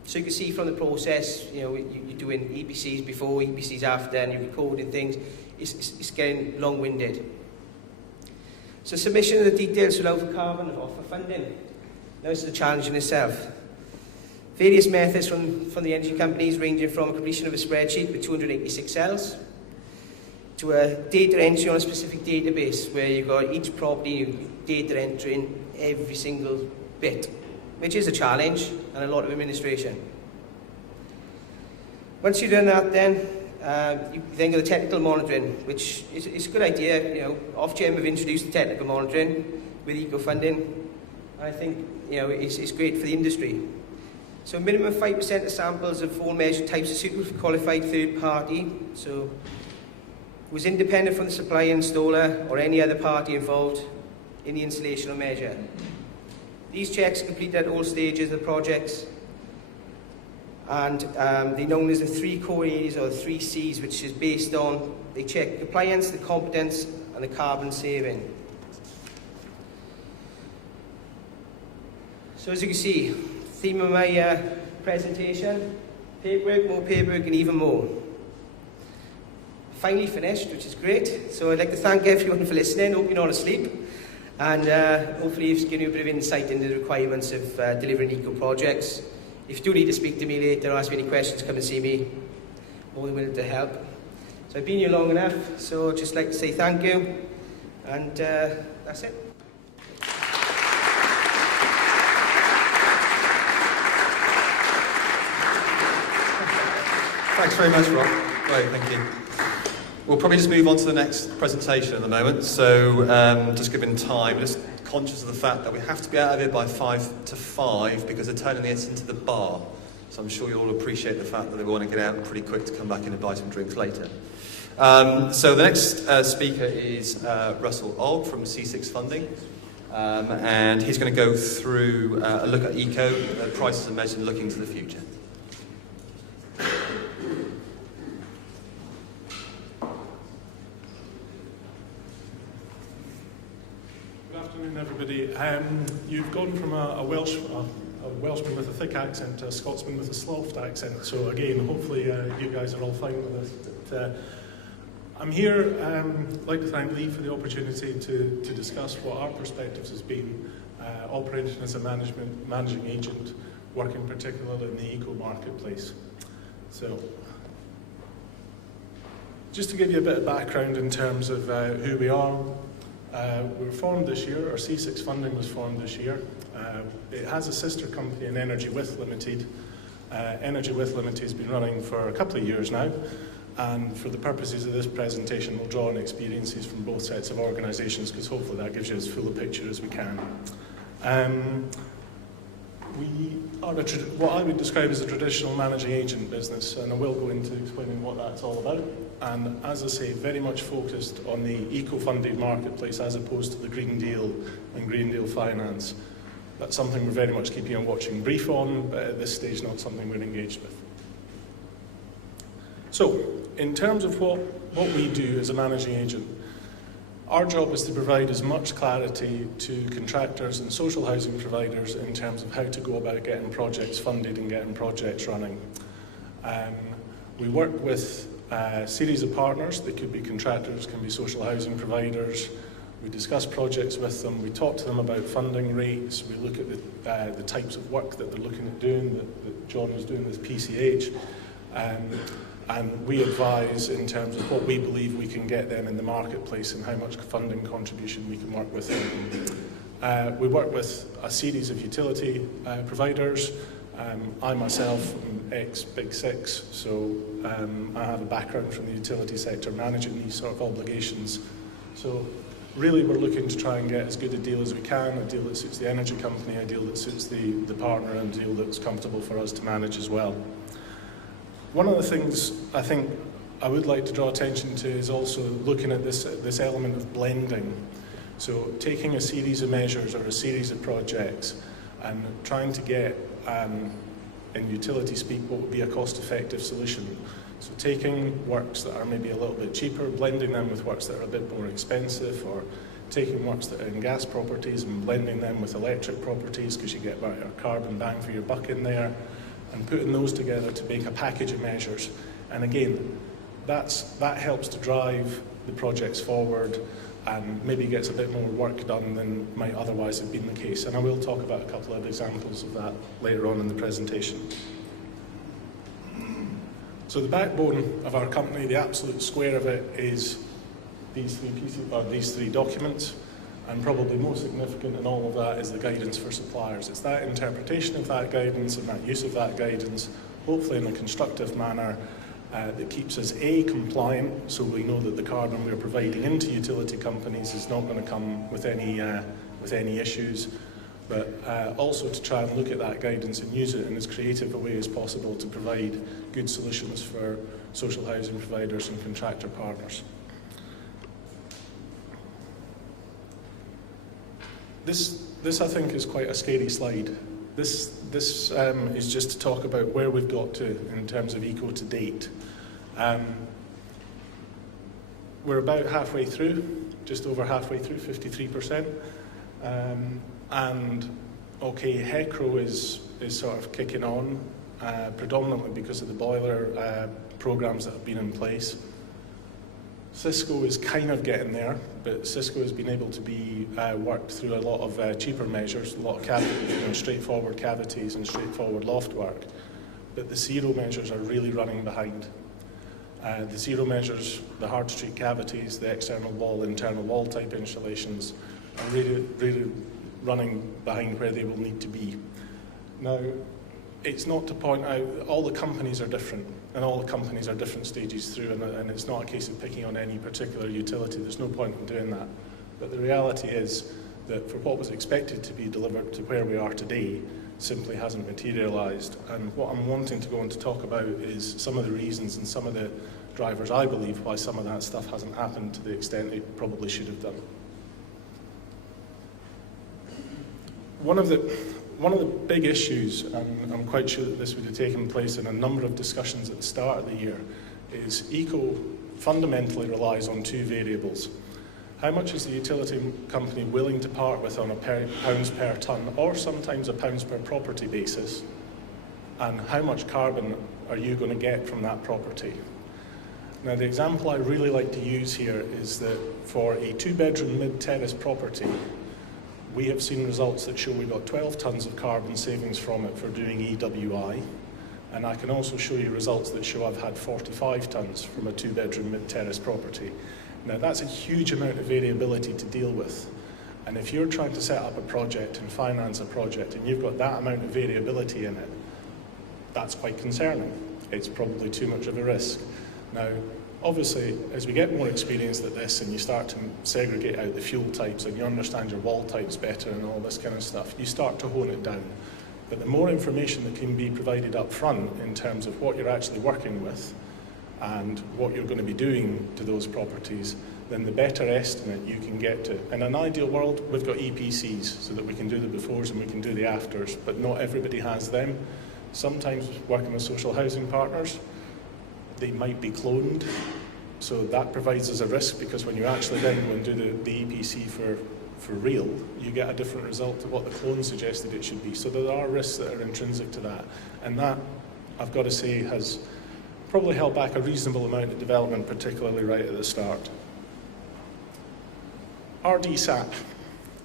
So you can see from the process, you're doing EPCs before, EPCs after, and you're recording things. It's getting long-winded. So submission of the details to allow for carbon or for funding. Now this is a challenge in itself. Various methods from the energy companies, ranging from completion of a spreadsheet with 286 cells to a data entry on a specific database where you've got each property data entering every single bit, which is a challenge and a lot of administration. Once you've done that, then you then go to technical monitoring, which is a good idea. Ofgem have introduced the technical monitoring with eco funding, and I think it's great for the industry. So minimum 5% of samples of all measured types are suitable for qualified third party. So who's independent from the supplier, installer, or any other party involved in the installation or measure. These checks are completed at all stages of the projects, and they're known as the 3 core areas, or the 3 C's, which is based on, they check compliance, the competence, and the carbon saving. So as you can see, theme of my presentation, paperwork, more paperwork, and even more. Finally finished, which is great. So I'd like to thank everyone for listening. Hope you're not asleep. And hopefully it's given you a bit of insight into the requirements of delivering eco projects. If you do need to speak to me later or ask me any questions, come and see me. More than willing to help. So I've been here long enough, so I'd just like to say thank you. And that's it. Thanks very much, Rob. Great, thank you. We'll probably just move on to the next presentation at the moment. So just given time, just conscious of the fact that we have to be out of here by 5 to 5 because they're turning this into the bar. So I'm sure you'll all appreciate the fact that they want to get out pretty quick to come back in and buy some drinks later. So the next speaker is Russell Ogg from C6 Funding. And he's going to go through a look at eco, prices and measures, and looking to the future. Everybody, you've gone from a Welshman with a thick accent to a Scotsman with a sloughed accent. So again, hopefully you guys are all fine with this. But, I'm here. I'd like to thank Lee for the opportunity to discuss what our perspectives has been operating as a managing agent, working particularly in the eco marketplace. So, just to give you a bit of background in terms of who we are. We were formed this year, our C6 funding was formed this year. It has a sister company in Energy With Limited. Energy With Limited has been running for a couple of years now, and for the purposes of this presentation we'll draw on experiences from both sets of organisations, because hopefully that gives you as full a picture as we can. We are what I would describe as a traditional managing agent business, and I will go into explaining what that's all about. And as I say, very much focused on the eco-funded marketplace as opposed to the Green Deal and Green Deal finance. That's something we're very much keeping a watching brief on, but at this stage not something we're engaged with. So, in terms of what we do as a managing agent, our job is to provide as much clarity to contractors and social housing providers in terms of how to go about getting projects funded and getting projects running. We work with a series of partners. They could be contractors, can be social housing providers. We discuss projects with them. We talk to them about funding rates. We look at the types of work that they're looking at doing, that John was doing with PCH. And we advise in terms of what we believe we can get them in the marketplace and how much funding contribution we can work with them. We work with a series of utility providers. I myself am ex-Big Six, so I have a background from the utility sector managing these sort of obligations. So really we're looking to try and get as good a deal as we can, a deal that suits the energy company, a deal that suits the partner, and a deal that's comfortable for us to manage as well. One of the things I think I would like to draw attention to is also looking at this element of blending. So taking a series of measures or a series of projects and trying to get, in utility speak, what would be a cost-effective solution. So taking works that are maybe a little bit cheaper, blending them with works that are a bit more expensive, or taking works that are in gas properties and blending them with electric properties because you get better carbon bang for your buck in there, and putting those together to make a package of measures. And again, that helps to drive the projects forward and maybe gets a bit more work done than might otherwise have been the case. And I will talk about a couple of examples of that later on in the presentation. So the backbone of our company, the absolute square of it, is these three documents. And probably most significant in all of that is the guidance for suppliers. It's that interpretation of that guidance and that use of that guidance, hopefully in a constructive manner, that keeps us compliant, so we know that the carbon we're providing into utility companies is not going to come with any issues, but also to try and look at that guidance and use it in as creative a way as possible to provide good solutions for social housing providers and contractor partners. This I think is quite a scary slide. This is just to talk about where we've got to in terms of eco to date. We're about halfway through, just over halfway through, 53%. And okay, HECRO is sort of kicking on, predominantly because of the boiler programs that have been in place. Cisco is kind of getting there, but Cisco has been able to be worked through a lot of cheaper measures, a lot of straightforward cavities and straightforward loft work. But the zero measures are really running behind. The zero measures, the hard to treat cavities, the external wall, internal wall type installations are really running behind where they will need to be. Now, it's not to point out all the companies are different, and all the companies are different stages through, and it's not a case of picking on any particular utility. There's no point in doing that. But the reality is that for what was expected to be delivered to where we are today simply hasn't materialised. And what I'm wanting to go on to talk about is some of the reasons and some of the drivers, I believe, why some of that stuff hasn't happened to the extent it probably should have done. One of the big issues, and I'm quite sure that this would have taken place in a number of discussions at the start of the year, is eco fundamentally relies on two variables. How much is the utility company willing to part with on a pounds per tonne, or sometimes a pounds per property basis? And how much carbon are you going to get from that property? Now, the example I really like to use here is that for a 2-bedroom mid-terrace property, we have seen results that show we got 12 tonnes of carbon savings from it for doing EWI, and I can also show you results that show I've had 45 tonnes from a 2-bedroom mid-terrace property. Now that's a huge amount of variability to deal with. And if you're trying to set up a project and finance a project and you've got that amount of variability in it, that's quite concerning. It's probably too much of a risk. Now, obviously, as we get more experienced at this and you start to segregate out the fuel types and you understand your wall types better and all this kind of stuff, you start to hone it down. But the more information that can be provided up front in terms of what you're actually working with and what you're going to be doing to those properties, then the better estimate you can get to. In an ideal world, we've got EPCs so that we can do the befores and we can do the afters, but not everybody has them. Sometimes working with social housing partners, they might be cloned, so that provides us a risk, because when you actually then go and do the EPC for real, you get a different result to what the clone suggested it should be. So there are risks that are intrinsic to that, and that, I've got to say, has probably held back a reasonable amount of development, particularly right at the start. RDSAP.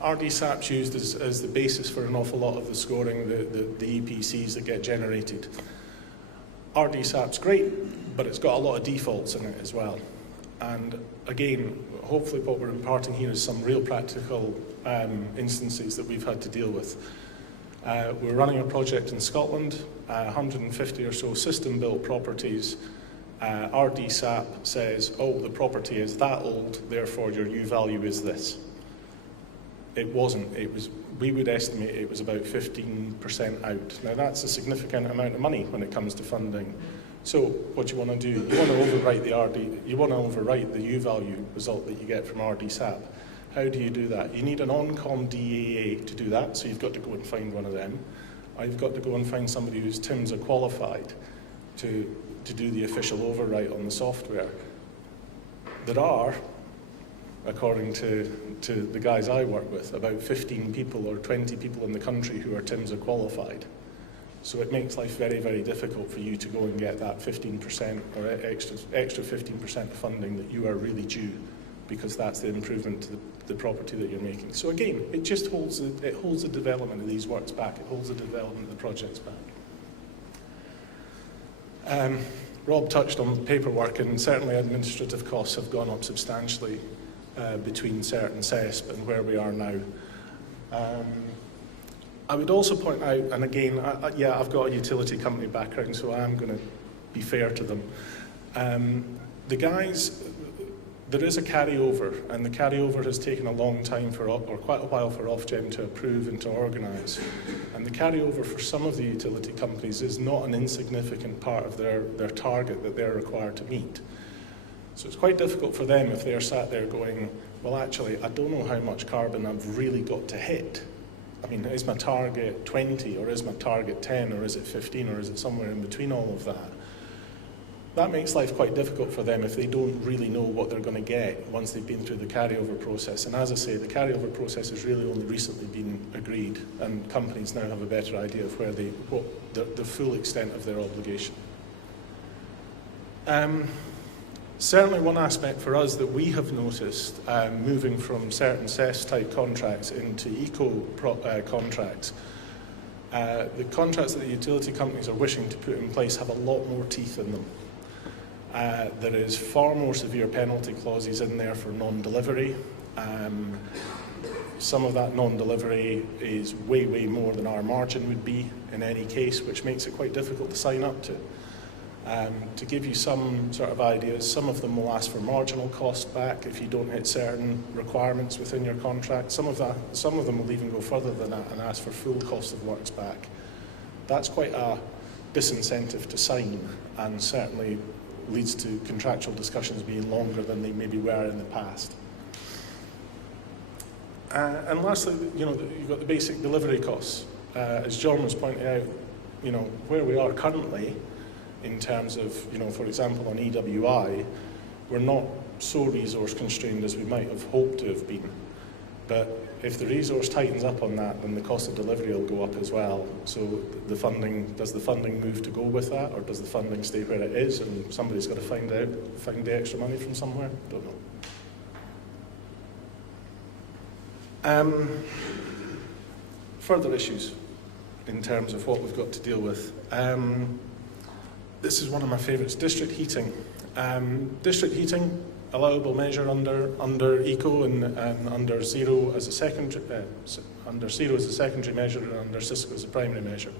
RDSAP's used as the basis for an awful lot of the scoring, the EPCs that get generated. RDSAP's great, but it's got a lot of defaults in it as well. And again, hopefully what we're imparting here is some real practical instances that we've had to deal with. We're running a project in Scotland, 150 or so system-built properties. RDSAP says, oh, the property is that old, therefore your U value is this. It wasn't. We would estimate it was about 15% out. Now that's a significant amount of money when it comes to funding. So what you want to do, you want to overwrite the U value result that you get from RDSAP. How do you do that? You need an on-com DAA to do that, so you've got to go and find one of them. I've got to go and find somebody who's TIMSA qualified to do the official overwrite on the software. There are, according to the guys I work with, about 15 people or 20 people in the country who are TIMSA qualified. So it makes life very, very difficult for you to go and get that 15% or extra 15% of funding that you are really due, because that's the improvement to the property that you're making. So again, it just holds the development of these works back. It holds the development of the projects back. Rob touched on paperwork, and certainly administrative costs have gone up substantially between CERT and CESP and where we are now. I would also point out, and again, I've got a utility company background, so I am going to be fair to them. The guys, there is a carryover, and the carryover has taken a long time or quite a while for Ofgem to approve and to organise. And the carryover for some of the utility companies is not an insignificant part of their target that they're required to meet. So it's quite difficult for them if they're sat there going, well, actually, I don't know how much carbon I've really got to hit. I mean, is my target 20, or is my target 10, or is it 15, or is it somewhere in between all of that? That makes life quite difficult for them if they don't really know what they're going to get once they've been through the carryover process. And as I say, the carryover process has really only recently been agreed, and companies now have a better idea of what the full extent of their obligation. Certainly one aspect for us that we have noticed moving from certain CES type contracts into contracts, the contracts that the utility companies are wishing to put in place have a lot more teeth in them. There is far more severe penalty clauses in there for non-delivery. Some of that non-delivery is way, way more than our margin would be in any case, which makes it quite difficult to sign up to. To give you some sort of ideas, some of them will ask for marginal cost back if you don't hit certain requirements within your contract. Some of them will even go further than that and ask for full cost of works back. That's quite a disincentive to sign, and certainly leads to contractual discussions being longer than they maybe were in the past. And lastly, you've got the basic delivery costs. As John was pointing out, where we are currently, in terms of, for example, on EWI, we're not so resource constrained as we might have hoped to have been. But if the resource tightens up on that, then the cost of delivery will go up as well. So does the funding move to go with that, or does the funding stay where it is, and somebody's got to find the extra money from somewhere? Don't know. Further issues in terms of what we've got to deal with. This is one of my favourites, district heating. District heating, allowable measure under eco and under zero as a secondary measure and under Cisco as a primary measure.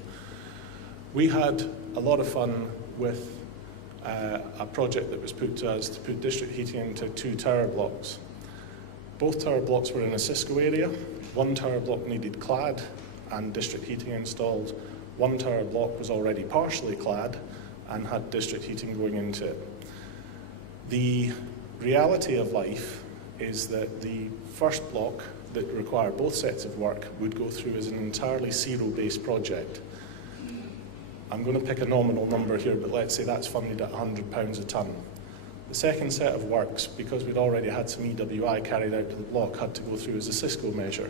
We had a lot of fun with a project that was put to us to put district heating into 2 tower blocks. Both tower blocks were in a Cisco area. 1 tower block needed clad and district heating installed. 1 tower block was already partially clad and had district heating going into it. The reality of life is that the first block that required both sets of work would go through as an entirely zero-based project. I'm going to pick a nominal number here, but let's say that's funded at £100 a tonne. The second set of works, because we'd already had some EWI carried out to the block, had to go through as a Cisco measure.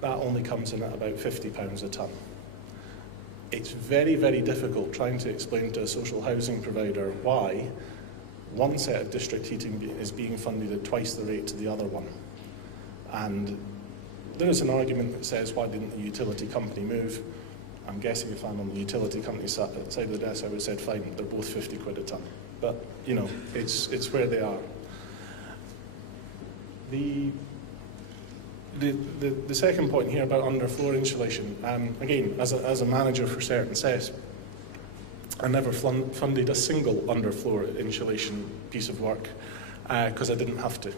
That only comes in at about £50 a tonne. It's very, very difficult trying to explain to a social housing provider why one set of district heating is being funded at twice the rate to the other one. And there is an argument that says, why didn't the utility company move? I'm guessing if I'm on the utility company side of the desk, I would have said, fine, they're both 50 quid a tonne. But, you know, it's where they are. The second point here about underfloor insulation, again, as a manager for certain sets, I never funded a single underfloor insulation piece of work because I didn't have to.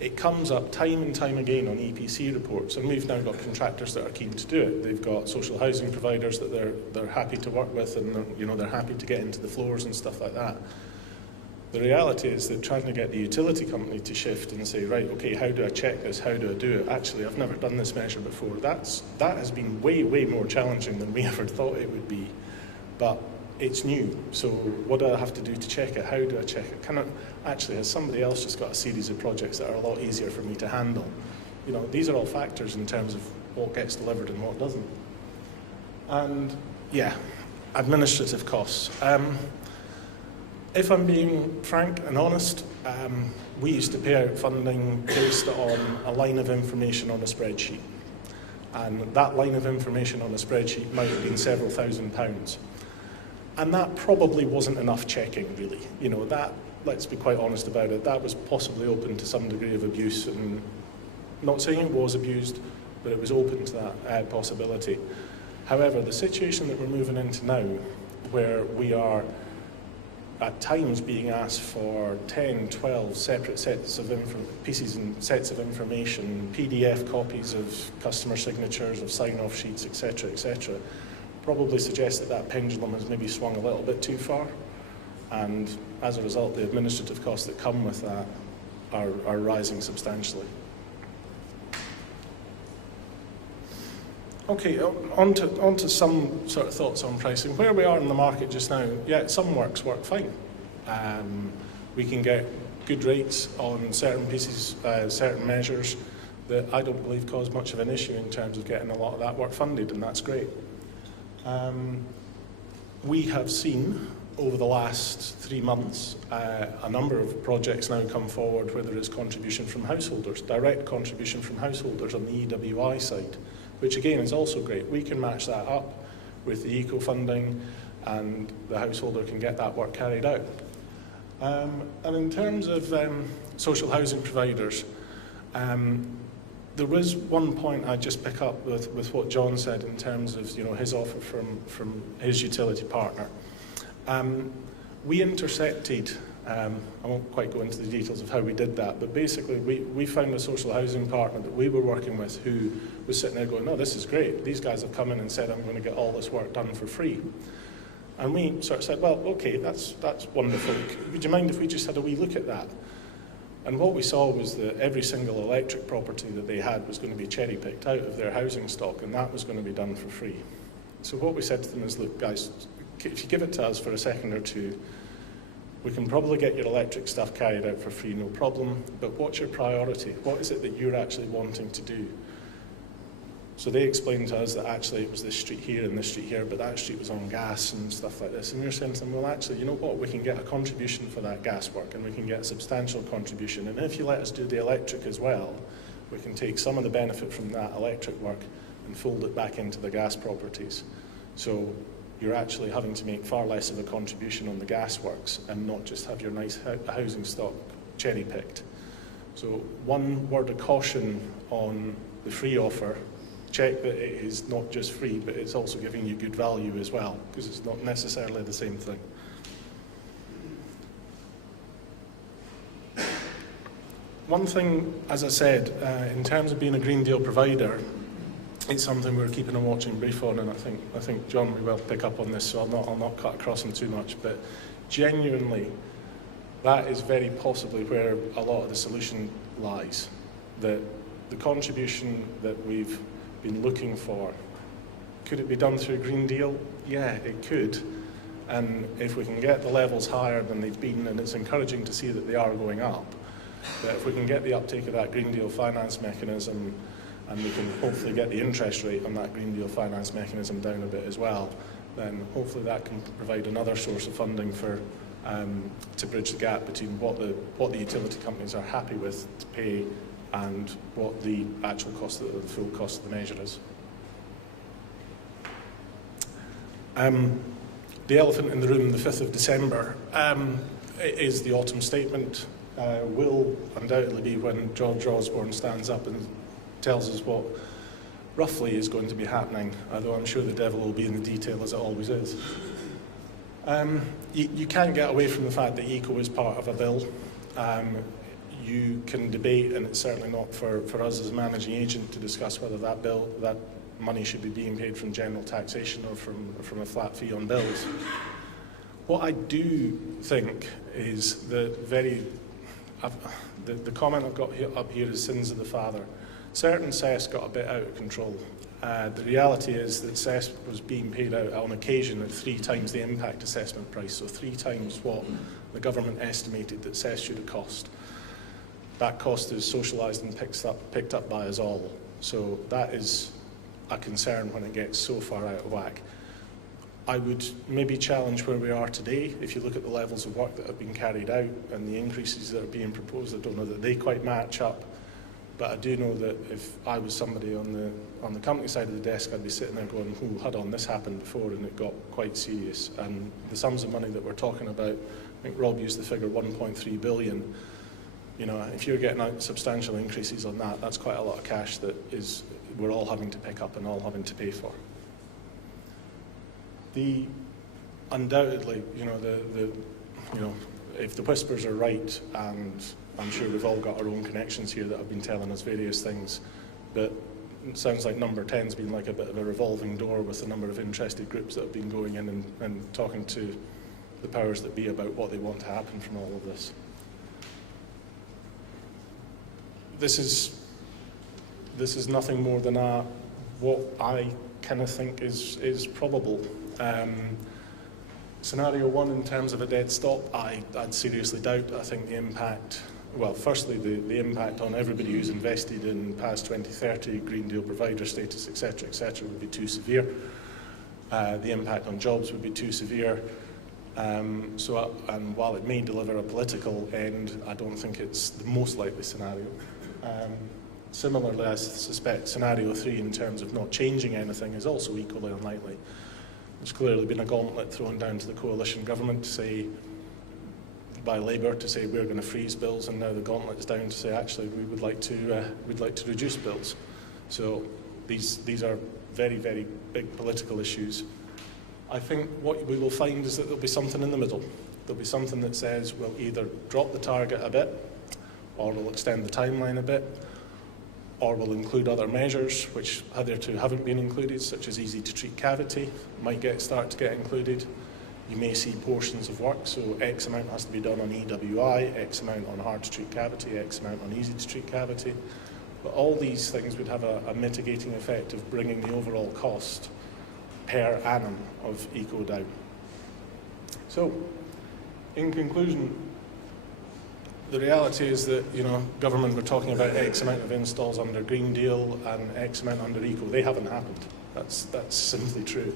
It comes up time and time again on EPC reports, and we've now got contractors that are keen to do it. They've got social housing providers that they're happy to work with, and they're happy to get into the floors and stuff like that. The reality is that trying to get the utility company to shift and say, right, okay, how do I check this? How do I do it? Actually, I've never done this measure before. That has been way, way more challenging than we ever thought it would be. But it's new. So what do I have to do to check it? How do I check it? Actually, has somebody else just got a series of projects that are a lot easier for me to handle? You know, these are all factors in terms of what gets delivered and what doesn't. And yeah, administrative costs. If I'm being frank and honest, we used to pay out funding based on a line of information on a spreadsheet. And that line of information on a spreadsheet might have been several £1,000s. And that probably wasn't enough checking, really. You know, that, let's be quite honest about it, that was possibly open to some degree of abuse. And not saying it was abused, but it was open to that possibility. However, the situation that we're moving into now, where we are at times being asked for 10, 12 separate sets of pieces and sets of information, PDF copies of customer signatures, of sign-off sheets, etc., probably suggests that pendulum has maybe swung a little bit too far. And as a result, the administrative costs that come with that are rising substantially. Okay, on to some sort of thoughts on pricing. Where we are in the market just now, yeah, some work fine. We can get good rates on certain pieces, certain measures that I don't believe cause much of an issue in terms of getting a lot of that work funded, and that's great. We have seen over the last 3 months a number of projects now come forward where there is contribution from householders, direct contribution from householders on the EWI side, which again is also great. We can match that up with the eco funding and the householder can get that work carried out. And in terms of social housing providers, there was one point I'd just pick up with what John said in terms of his offer from his utility partner. We intercepted, I won't quite go into the details of how we did that, but basically we found a social housing partner that we were working with who was sitting there going, no, this is great. These guys have come in and said, I'm going to get all this work done for free. And we sort of said, well, okay, that's wonderful. Would you mind if we just had a wee look at that? And what we saw was that every single electric property that they had was going to be cherry-picked out of their housing stock, and that was going to be done for free. So what we said to them is, look, guys, if you give it to us for a second or two, we can probably get your electric stuff carried out for free, no problem, but what's your priority? What is it that you're actually wanting to do? So they explained to us that actually it was this street here and this street here, but that street was on gas and stuff like this. And we were saying to them, well, actually, you know what? We can get a contribution for that gas work, and we can get a substantial contribution. And if you let us do the electric as well, we can take some of the benefit from that electric work and fold it back into the gas properties. So, you're actually having to make far less of a contribution on the gas works and not just have your nice housing stock cherry-picked. So one word of caution on the free offer: check that it is not just free, but it's also giving you good value as well, because it's not necessarily the same thing. One thing, as I said, in terms of being a Green Deal provider, it's something we're keeping a watching brief on, and I think John will pick up on this, so I'll not cut across him too much. But genuinely, that is very possibly where a lot of the solution lies. That the contribution that we've been looking for, could it be done through a Green Deal? Yeah, it could. And if we can get the levels higher than they've been, and it's encouraging to see that they are going up, that if we can get the uptake of that Green Deal finance mechanism, and we can hopefully get the interest rate on that Green Deal finance mechanism down a bit as well, then hopefully that can provide another source of funding for to bridge the gap between what the utility companies are happy with to pay and what the actual cost, the full cost of the measure is. The elephant in the room, the 5th of December, is the autumn statement. Will undoubtedly be when George Osborne stands up and tells us what roughly is going to be happening, although I'm sure the devil will be in the detail, as it always is. You can't get away from the fact that eco is part of a bill. You can debate, and it's certainly not for us as a managing agent to discuss whether that money should be being paid from general taxation or from a flat fee on bills. What I do think is the comment I've got up here is sins of the father. Certain cess got a bit out of control. The reality is that cess was being paid out on occasion at 3 times the impact assessment price, so 3 times what the government estimated that cess should have cost. That cost is socialised and picked up by us all. So that is a concern when it gets so far out of whack. I would maybe challenge where we are today. If you look at the levels of work that have been carried out and the increases that are being proposed, I don't know that they quite match up. But I do know that if I was somebody on the company side of the desk, I'd be sitting there going, hold on, this happened before and it got quite serious. And the sums of money that we're talking about, I think Rob used the figure 1.3 billion. You know, if you're getting out substantial increases on that, that's quite a lot of cash that we're all having to pick up and all having to pay for. Undoubtedly, if the whispers are right, and I'm sure we've all got our own connections here that have been telling us various things, but it sounds like number 10's been like a bit of a revolving door with a number of interested groups that have been going in and talking to the powers that be about what they want to happen from all of this. This is nothing more than what I kind of think is probable. Scenario 1, in terms of a dead stop, I'd seriously doubt. I think the impact, well, firstly, the impact on everybody who's invested in past 2030 Green Deal provider status, etc., would be too severe. The impact on jobs would be too severe. And while it may deliver a political end, I don't think it's the most likely scenario. Similarly, I suspect scenario 3, in terms of not changing anything, is also equally unlikely. There's clearly been a gauntlet thrown down to the coalition government by Labour to say we're going to freeze bills, and now the gauntlet is down to say actually we'd like to reduce bills. So these are very, very big political issues. I think what we will find is that there'll be something in the middle. There'll be something that says we'll either drop the target a bit, or we'll extend the timeline a bit, or we'll include other measures which hitherto haven't been included, such as easy-to-treat cavity, might start to get included. You may see portions of work, so X amount has to be done on EWI, X amount on hard-to-treat cavity, X amount on easy-to-treat cavity. But all these things would have a mitigating effect of bringing the overall cost per annum of eco down. So, in conclusion, the reality is that, government were talking about X amount of installs under Green Deal and X amount under eco. They haven't happened. That's simply true.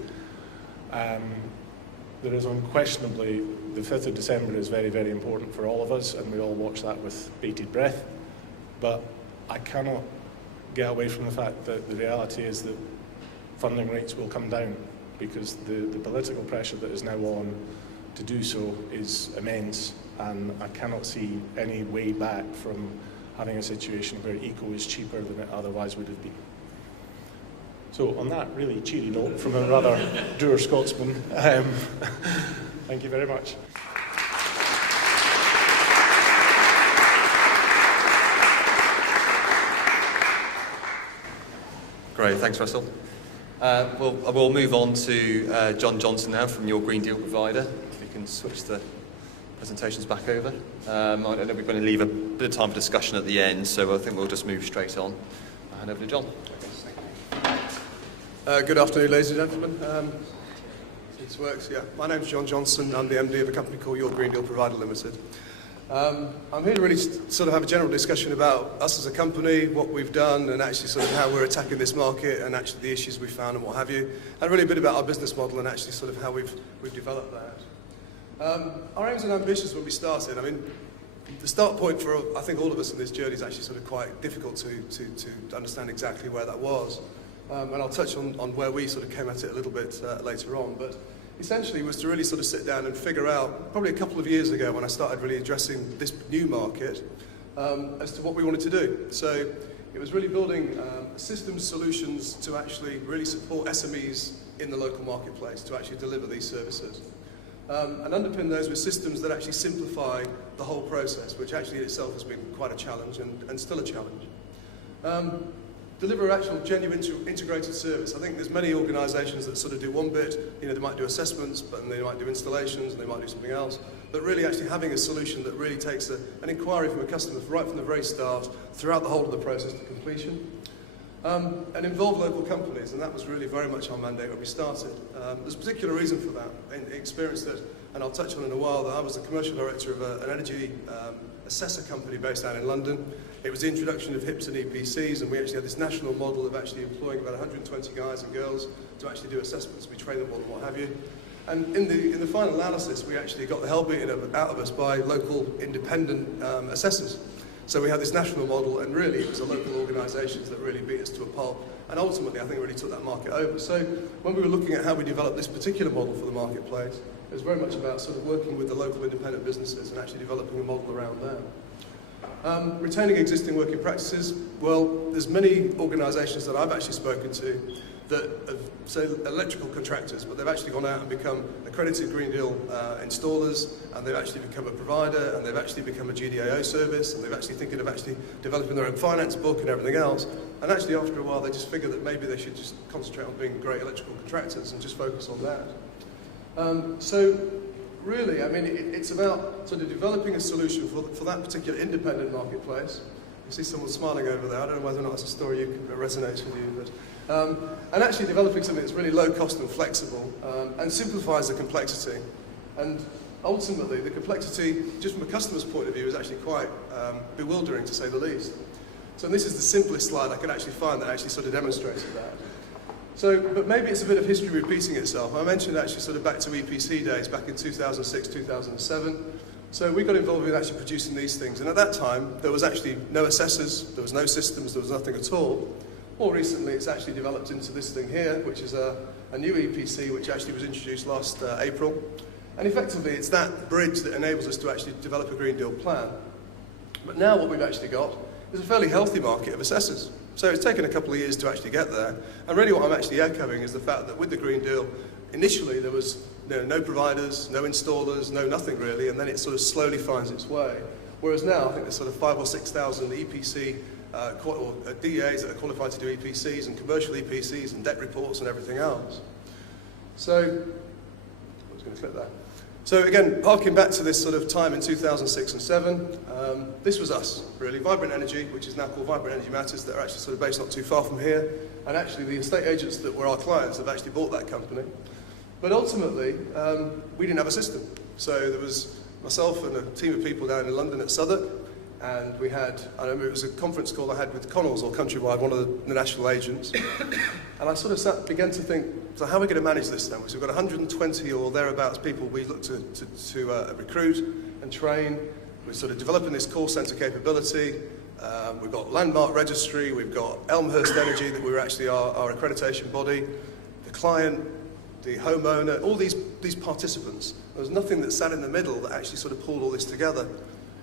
There is unquestionably, the 5th of December is very, very important for all of us, and we all watch that with bated breath. But I cannot get away from the fact that the reality is that funding rates will come down. because the political pressure that is now on to do so is immense, and I cannot see any way back from having a situation where eco is cheaper than it otherwise would have been. So on that really cheery note from a rather dour Scotsman, thank you very much. Great, thanks Russell. We'll move on to John Johnson now from your Green Deal provider. If you can switch the presentations back over. I know we're going to leave a bit of time for discussion at the end, so I think we'll just move straight on. I'll hand over to John. Good afternoon, ladies and gentlemen. This works, yeah. My name's John Johnson. I'm the MD of a company called Your Green Deal Provider Limited. I'm here to really sort of have a general discussion about us as a company, what we've done, and actually sort of how we're attacking this market, and actually the issues we found and what have you, and really a bit about our business model and actually sort of how we've developed that. Our aims and ambitions when we started, I mean, the start point for I think all of us in this journey is actually sort of quite difficult to understand exactly where that was, and I'll touch on where we sort of came at it a little bit later on, but essentially was to really sort of sit down and figure out, probably a couple of years ago when I started really addressing this new market, as to what we wanted to do. So it was really building systems solutions to actually really support SMEs in the local marketplace to actually deliver these services. And underpin those with systems that actually simplify the whole process, which actually in itself has been quite a challenge and still a challenge. Deliver actual genuine integrated service. I think there's many organisations that sort of do one bit, you know, they might do assessments, but they might do installations, and they might do something else. But really actually having a solution that really takes an inquiry from a customer right from the very start, throughout the whole of the process to completion. And involve local companies, and that was really very much our mandate when we started. There's a particular reason for that. In experience that, and I'll touch on in a while, that I was the commercial director of an energy assessor company based down in London. It was the introduction of HIPs and EPCs, and we actually had this national model of actually employing about 120 guys and girls to actually do assessments. We train them on and what have you. And in the final analysis, we actually got the hell beaten out of us by local independent assessors. So we had this national model, and really it was the local organisations that really beat us to a pulp, and ultimately I think really took that market over. So when we were looking at how we developed this particular model for the marketplace, it was very much about sort of working with the local independent businesses and actually developing a model around them. Retaining existing working practices, well, there's many organisations that I've actually spoken to that have, say, electrical contractors, but they've actually gone out and become accredited Green Deal installers, and they've actually become a provider, and they've actually become a GDAO service, and they've actually thinking of actually developing their own finance book and everything else. And actually after a while they just figure that maybe they should just concentrate on being great electrical contractors and just focus on that. So really, I mean, it's about sort of developing a solution for that particular independent marketplace. You see someone smiling over there. I don't know whether or not it's a story that resonates with you, but and actually developing something that's really low cost and flexible, and simplifies the complexity. And ultimately, the complexity, just from a customer's point of view, is actually quite bewildering, to say the least. So this is the simplest slide I could actually find that actually sort of demonstrated that. So, but maybe it's a bit of history repeating itself. I mentioned actually sort of back to EPC days, back in 2006, 2007. So we got involved with actually producing these things. And at that time, there was actually no assessors, there was no systems, there was nothing at all. More recently, it's actually developed into this thing here, which is a new EPC, which actually was introduced last April. And effectively, it's that bridge that enables us to actually develop a Green Deal plan. But now what we've actually got is a fairly healthy market of assessors. So it's taken a couple of years to actually get there. And really what I'm actually echoing is the fact that with the Green Deal, initially there was no providers, no installers, no nothing really, and then it sort of slowly finds its way. Whereas now, I think there's sort of 5,000 or 6,000 EPC or DAs that are qualified to do EPCs and commercial EPCs and debt reports and everything else. So, I was going to click that. So again, harking back to this sort of time in 2006 and 7, this was us, really. Vibrant Energy, which is now called Vibrant Energy Matters, that are actually sort of based not too far from here. And actually the estate agents that were our clients have actually bought that company. But ultimately, we didn't have a system. So there was myself and a team of people down in London at Southwark, and we had, I remember it was a conference call I had with Connells or Countrywide, one of the national agents. And I sort of began to think, so how are we going to manage this then? So we've got 120 or thereabouts people we look to recruit and train. We're sort of developing this call centre capability. We've got Landmark Registry. We've got Elmhurst Energy, that we're actually our accreditation body. The client the homeowner, all these participants. There was nothing that sat in the middle that actually sort of pulled all this together.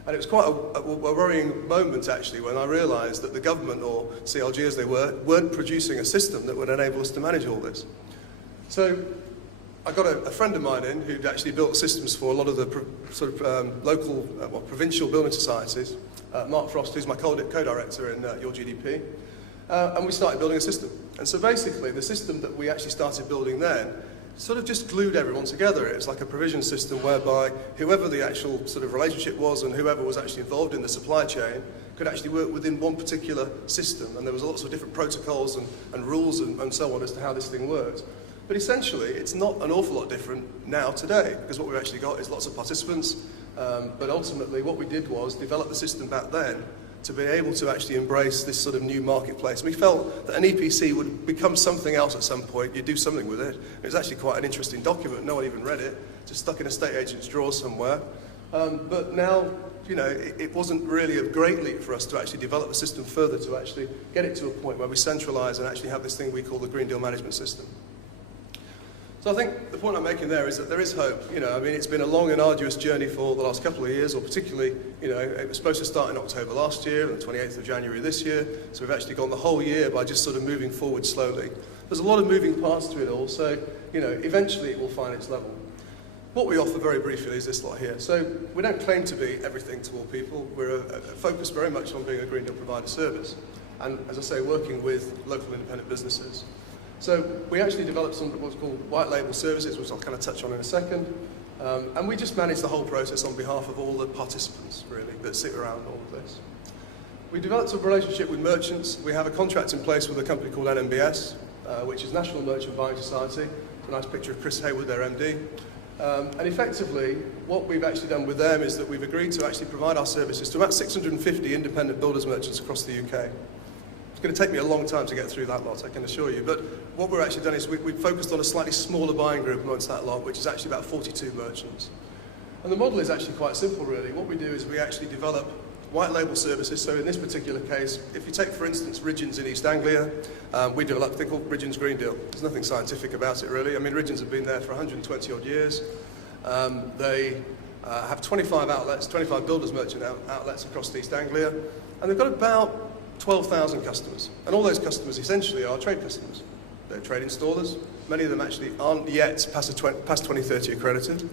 And it was quite a worrying moment, actually, when I realised that the government, or CLG as they were, weren't producing a system that would enable us to manage all this. So I got a friend of mine in who'd actually built systems for a lot of the local, provincial building societies, Mark Frost, who's my co-director in Your GDP, and we started building a system. And so basically, the system that we actually started building then sort of just glued everyone together. It was like a provision system whereby whoever the actual sort of relationship was and whoever was actually involved in the supply chain could actually work within one particular system. And there was lots of different protocols and rules and so on as to how this thing worked. But essentially, it's not an awful lot different now today, because what we've actually got is lots of participants. But ultimately, what we did was develop the system back then to be able to actually embrace this sort of new marketplace. We felt that an EPC would become something else at some point. You'd do something with it. It was actually quite an interesting document. No one even read it. Just stuck in a estate agent's drawer somewhere. But now, you know, it wasn't really a great leap for us to actually develop the system further, to actually get it to a point where we centralise and actually have this thing we call the Green Deal Management System. So I think the point I'm making there is that there is hope. You know, I mean, it's been a long and arduous journey for the last couple of years, or particularly, you know, it was supposed to start in October last year and the 28th of January this year. So we've actually gone the whole year by just sort of moving forward slowly. There's a lot of moving parts to it all, so, you know, eventually it will find its level. What we offer very briefly is this lot here. So we don't claim to be everything to all people. We're focused very much on being a Green Deal provider service. And as I say, working with local independent businesses. So we actually developed some what's called white label services, which I'll kind of touch on in a second. And we just manage the whole process on behalf of all the participants, really, that sit around all of this. We developed a relationship with merchants. We have a contract in place with a company called NMBS, which is National Merchant Buying Society. It's a nice picture of Chris Hayward, their MD. And effectively, what we've actually done with them is that we've agreed to actually provide our services to about 650 independent builders merchants across the UK. It's going to take me a long time to get through that lot, I can assure you. But what we've actually done is we've focused on a slightly smaller buying group amongst that lot, which is actually about 42 merchants. And the model is actually quite simple, really. What we do is we actually develop white label services. So in this particular case, if you take, for instance, Ridgeons in East Anglia, we developed a thing called Ridgeons Green Deal. There's nothing scientific about it, really. I mean, Ridgeons have been there for 120 odd years. They have 25 outlets, 25 builders merchant outlets across East Anglia, and they've got about 12,000 customers. And all those customers essentially are trade customers. They're trade installers. Many of them actually aren't yet past 2030 accredited,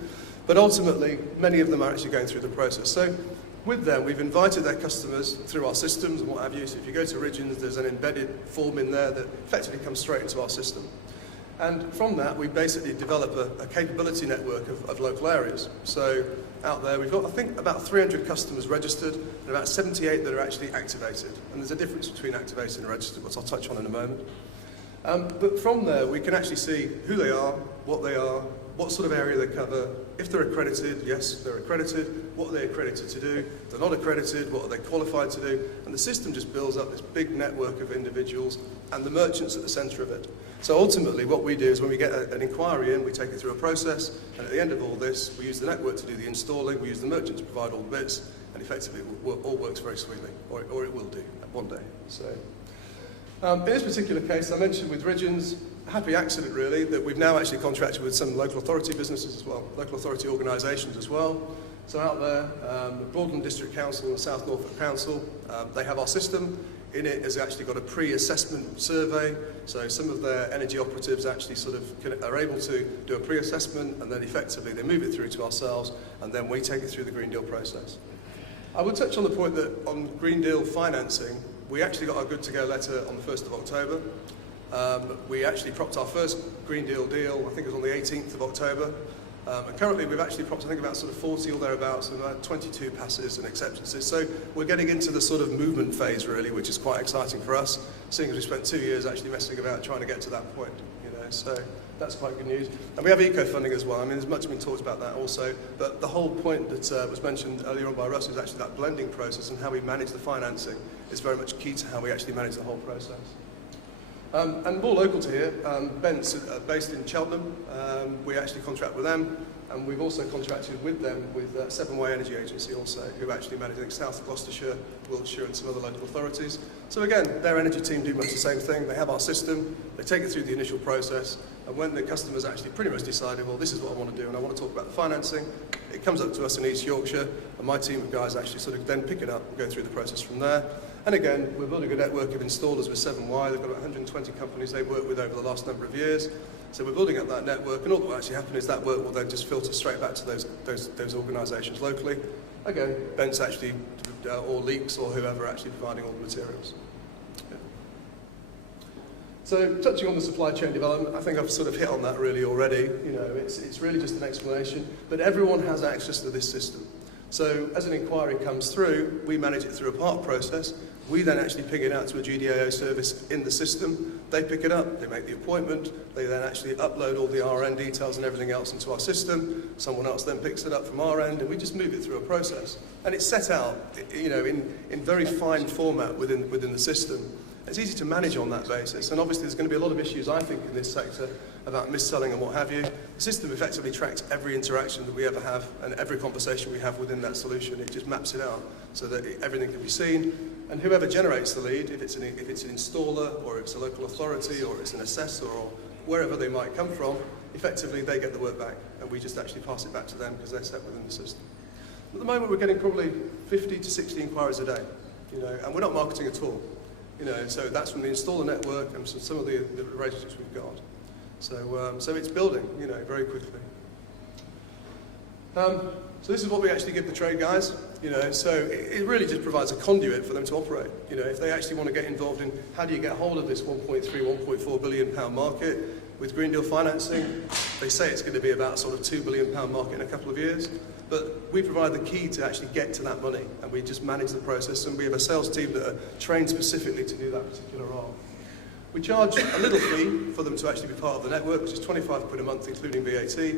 but ultimately many of them are actually going through the process. So with them, we've invited their customers through our systems and what have you. So if you go to Ridgeons, there's an embedded form in there that effectively comes straight into our system. And from that, we basically develop a capability network of local areas. So out there, we've got, I think, about 300 customers registered and about 78 that are actually activated. And there's a difference between activated and registered, which I'll touch on in a moment. But from there, we can actually see who they are, what sort of area they cover. If they're accredited, yes, they're accredited. What are they accredited to do? If they're not accredited, what are they qualified to do? And the system just builds up this big network of individuals and the merchants at the centre of it. So ultimately, what we do is when we get an inquiry in, we take it through a process, and at the end of all this, we use the network to do the installing, we use the merchant to provide all the bits, and effectively it all works very sweetly, or it will do one day. So, in this particular case, I mentioned with Ridgeons, happy accident really, that we've now actually contracted with some local authority businesses as well, local authority organisations as well. So out there, the Broadland District Council and the South Norfolk Council, they have our system. In it has actually got a pre-assessment survey, so some of their energy operatives actually sort of are able to do a pre-assessment, and then effectively they move it through to ourselves, and then we take it through the Green Deal process. I would touch on the point that on Green Deal financing, we actually got our good to go letter on the 1st of October. We actually propped our first Green Deal deal, I think it was on the 18th of October. And currently we've actually propped, I think, about sort of 40 or thereabouts, and about 22 passes and acceptances. So we're getting into the sort of movement phase, really, which is quite exciting for us, seeing as we spent 2 years actually messing about trying to get to that point, you know. So that's quite good news. And we have eco-funding as well. I mean, there's much been talked about that also. But the whole point that was mentioned earlier on by Russ is actually that blending process, and how we manage the financing is very much key to how we actually manage the whole process. And more local to here, Bent's based in Cheltenham. We actually contract with them, and we've also contracted with them with Seven Way Energy Agency also, who actually manage, I think, South of Gloucestershire, Wiltshire and some other local authorities. So again, their energy team do much the same thing. They have our system, they take it through the initial process, and when the customers actually pretty much decided, well, this is what I want to do, and I want to talk about the financing, it comes up to us in East Yorkshire, and my team of guys actually sort of then pick it up and go through the process from there. And again, we're building a network of installers with 7Y. They've got about 120 companies they've worked with over the last number of years. So we're building up that network, and all that will actually happen is that work will then just filter straight back to those organisations locally. Again, Bent's actually, or Leaks, or whoever actually providing all the materials. Yeah. So touching on the supply chain development, I think I've sort of hit on that really already. You know, it's really just an explanation, but everyone has access to this system. So as an inquiry comes through, we manage it through a part process. We then actually ping it out to a GDAO service in the system. They pick it up, they make the appointment, they then actually upload all the RN details and everything else into our system. Someone else then picks it up from our end, and we just move it through a process. And it's set out, you know, in very fine format within the system. It's easy to manage on that basis, and obviously there's going to be a lot of issues, I think, in this sector about mis-selling and what have you. The system effectively tracks every interaction that we ever have and every conversation we have within that solution. It just maps it out so that everything can be seen, and whoever generates the lead, if it's an installer or if it's a local authority or it's an assessor or wherever they might come from, effectively they get the work back, and we just actually pass it back to them because they're set within the system. At the moment we're getting probably 50 to 60 inquiries a day, you know, and we're not marketing at all. You know, so that's from the installer network and some of the relationships we've got. So it's building, you know, very quickly. So this is what we actually give the trade guys, you know, so it really just provides a conduit for them to operate. You know, if they actually want to get involved in how do you get hold of this 1.3, 1.4 billion pound market with Green Deal financing, they say it's going to be about sort of £2 billion market in a couple of years. But we provide the key to actually get to that money, and we just manage the process, and we have a sales team that are trained specifically to do that particular role. We charge a little fee for them to actually be part of the network, which is £25 a month, including VAT.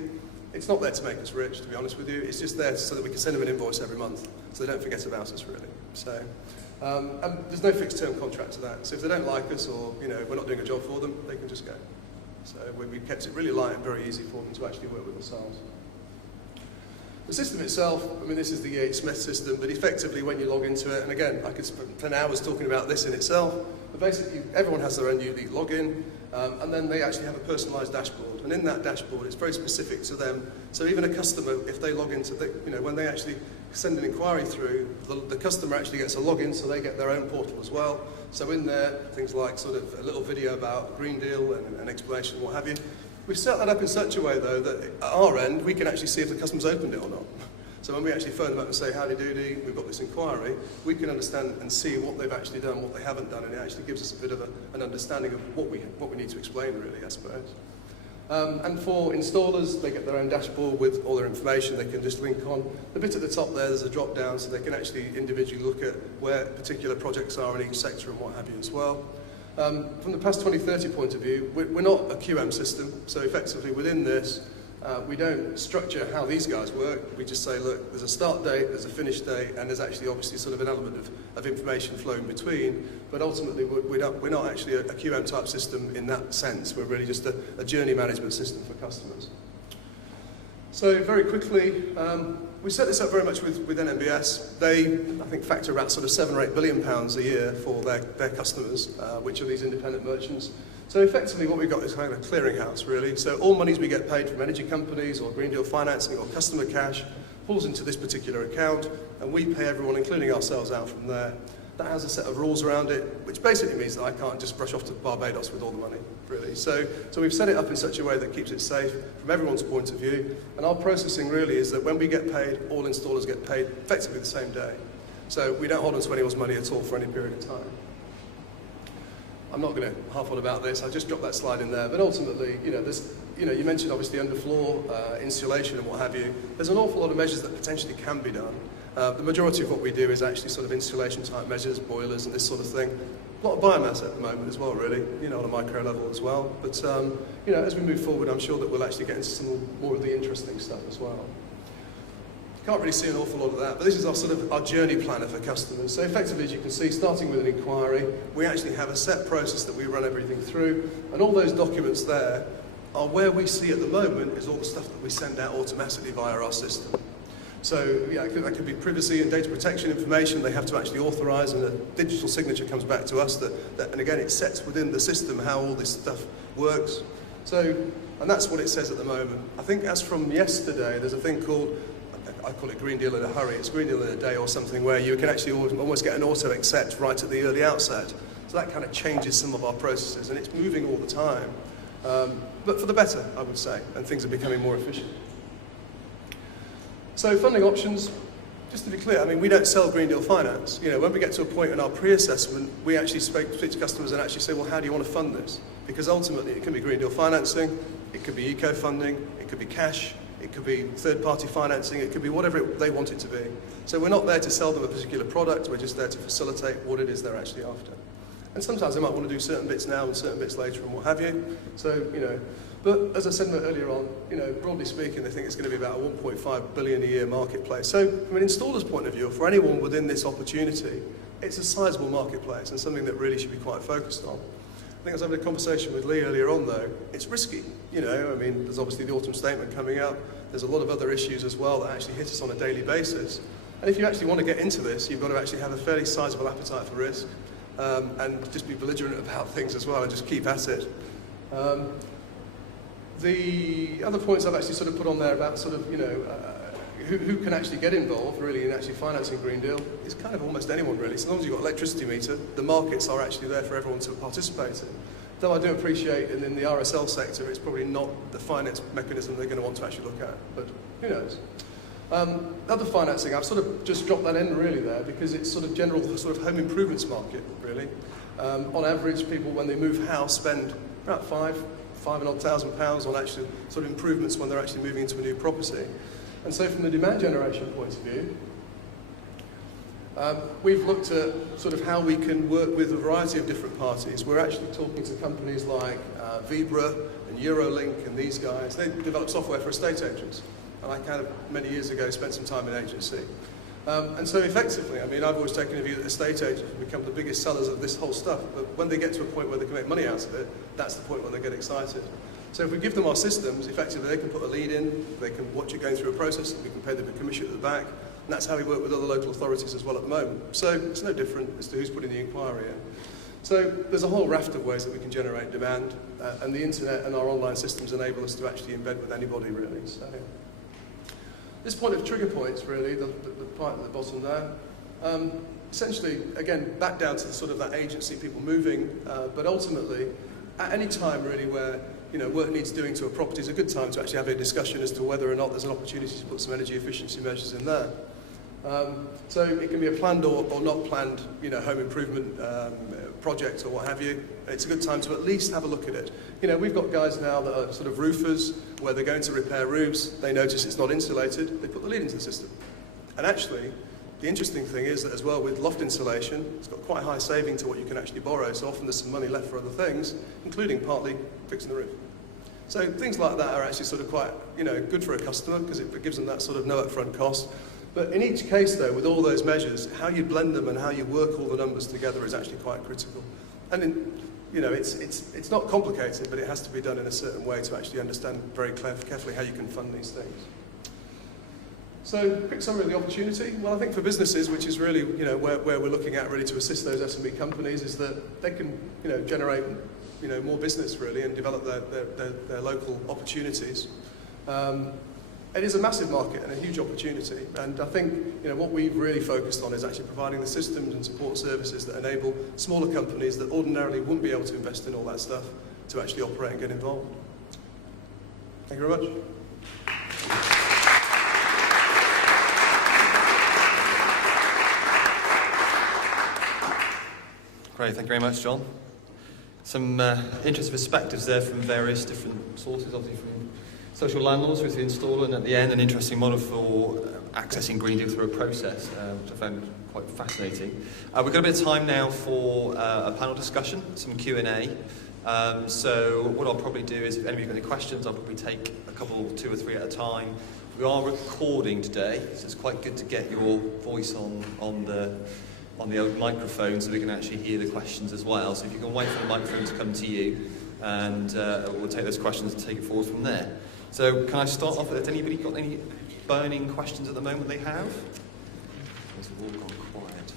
It's not there to make us rich, to be honest with you. It's just there so that we can send them an invoice every month, so they don't forget about us, really. So, and there's no fixed term contract to that. So if they don't like us, or you know we're not doing a job for them, they can just go. So we kept it really light and very easy for them to actually work with themselves. The system itself, I mean, this is the Yates Smith system, but effectively when you log into it, and again, I could spend hours talking about this in itself, but basically everyone has their own unique login, and then they actually have a personalised dashboard, and in that dashboard it's very specific to them. So even a customer, if they log into the, you know, when they actually send an inquiry through, the customer actually gets a login, so they get their own portal as well. So in there, things like sort of a little video about Green Deal and an explanation and what have you. We've set that up in such a way, though, that at our end, we can actually see if the customer's opened it or not. So when we actually phone them up and say, howdy doody, we've got this inquiry, we can understand and see what they've actually done, what they haven't done, and it actually gives us a bit of an understanding of what we need to explain, really, I suppose. And for installers, they get their own dashboard with all their information. They can just link on. The bit at the top there's a drop down, so they can actually individually look at where particular projects are in each sector and what have you as well. From the past 2030 point of view, we're not a QM system, so effectively within this, we don't structure how these guys work. We just say, look, there's a start date, there's a finish date, and there's actually obviously sort of an element of information flowing between, but ultimately we're not actually a QM type system in that sense. We're really just a journey management system for customers. So very quickly, we set this up very much with NMBS. They, I think, factor about sort of £7 or £8 billion a year for their customers, which are these independent merchants. So effectively what we've got is kind of a clearinghouse, really. So all monies we get paid from energy companies or Green Deal financing or customer cash falls into this particular account, and we pay everyone, including ourselves, out from there. That has a set of rules around it, which basically means that I can't just rush off to Barbados with all the money, really. So we've set it up in such a way that keeps it safe from everyone's point of view, and our processing really is that when we get paid, all installers get paid effectively the same day. So we don't hold on to anyone's money at all for any period of time. I'm not going to harp on about this, I just dropped that slide in there, but ultimately, you mentioned obviously underfloor insulation and what have you. There's an awful lot of measures that potentially can be done. The majority of what we do is actually sort of insulation type measures, boilers and this sort of thing. A lot of biomass at the moment as well, really, on a micro level as well. But, as we move forward, I'm sure that we'll actually get into some more of the interesting stuff as well. Can't really see an awful lot of that, but this is our sort of our journey planner for customers. So effectively, as you can see, starting with an inquiry, we actually have a set process that we run everything through, and all those documents there are where we see at the moment is all the stuff that we send out automatically via our system. So yeah, that could be privacy and data protection information they have to actually authorise, and a digital signature comes back to us and again it sets within the system how all this stuff works. So, and that's what it says at the moment. I think as from yesterday, there's a thing called, I call it Green Deal in a hurry. It's Green Deal in a day or something, where you can actually almost get an auto accept right at the early outset. So that kind of changes some of our processes, and it's moving all the time. But for the better, I would say, and things are becoming more efficient. So funding options, just to be clear, I mean, we don't sell Green Deal finance. You know, when we get to a point in our pre-assessment, we actually speak to customers and actually say, well, how do you want to fund this? Because ultimately, it can be Green Deal financing, it could be eco-funding, it could be cash, it could be third-party financing, it could be whatever they want it to be. So we're not there to sell them a particular product, we're just there to facilitate what it is they're actually after. And sometimes they might want to do certain bits now and certain bits later and what have you. So, you know, but as I said earlier on, you know, broadly speaking, they think it's going to be about a 1.5 billion a year marketplace. So from an installer's point of view, for anyone within this opportunity, it's a sizable marketplace and something that really should be quite focused on. I think I was having a conversation with Lee earlier on, though. It's risky, you know. I mean, there's obviously the autumn statement coming up. There's a lot of other issues as well that actually hit us on a daily basis. And if you actually want to get into this, you've got to actually have a fairly sizable appetite for risk, and just be belligerent about things as well and just keep at it. The other points I've actually sort of put on there about sort of, you know, who can actually get involved really in actually financing Green Deal is kind of almost anyone really. So long as you've got an electricity meter, the markets are actually there for everyone to participate in. Though I do appreciate, and in the RSL sector, it's probably not the finance mechanism they're going to want to actually look at, but who knows. Other financing, I've sort of just dropped that in really there because it's sort of general sort of home improvements market really. On average, people when they move house spend about £5,000 on actual sort of improvements when they're actually moving into a new property. And so from the demand generation point of view, we've looked at sort of how we can work with a variety of different parties. We're actually talking to companies like Vibra and Eurolink and these guys. They develop software for estate agents. And I kind of, many years ago, spent some time in agency. And so effectively, I mean, I've always taken a view that estate agents have become the biggest sellers of this whole stuff. But when they get to a point where they can make money out of it, that's the point where they get excited. So if we give them our systems, effectively they can put a lead in, they can watch it going through a process, we can pay them a commission at the back, and that's how we work with other local authorities as well at the moment. So it's no different as to who's putting the inquiry in. So there's a whole raft of ways that we can generate demand, and the internet and our online systems enable us to actually embed with anybody really. So this point of trigger points really, the part at the bottom there, essentially again back down to the sort of that agency, people moving, but ultimately at any time really where you know, work needs doing to a property is a good time to actually have a discussion as to whether or not there's an opportunity to put some energy efficiency measures in there. So it can be a planned or not planned, you know, home improvement project or what have you. It's a good time to at least have a look at it. You know, we've got guys now that are sort of roofers, where they're going to repair roofs, they notice it's not insulated, they put the lead into the system. And actually, the interesting thing is that as well with loft insulation, it's got quite high saving to what you can actually borrow, so often there's some money left for other things, including partly fixing the roof. So things like that are actually sort of quite, you know, good for a customer because it gives them that sort of no upfront cost. But in each case though, with all those measures, how you blend them and how you work all the numbers together is actually quite critical. And you know, it's not complicated, but it has to be done in a certain way to actually understand very carefully how you can fund these things. So, quick summary of the opportunity. Well, I think for businesses, which is really, you know, where we're looking at really to assist those SME companies, is that they can, you know, generate, you know, more business really and develop their local opportunities. It is a massive market and a huge opportunity, and I think, you know, what we've really focused on is actually providing the systems and support services that enable smaller companies that ordinarily wouldn't be able to invest in all that stuff to actually operate and get involved. Thank you very much. Great, thank you very much, John. Some interesting perspectives there from various different sources, obviously from social landlords with the installer, and at the end an interesting model for accessing Green Deal through a process, which I found quite fascinating. We've got a bit of time now for a panel discussion, some Q&A. So what I'll probably do is, if anybody's got any questions, I'll probably take a couple, 2 or 3 at a time, We are recording today, so it's quite good to get your voice on the old microphone so we can actually hear the questions as well. So if you can wait for the microphone to come to you, and we'll take those questions and take it forward from there. So can I start off with, has anybody got any burning questions at the moment they have? Those have all gone quiet.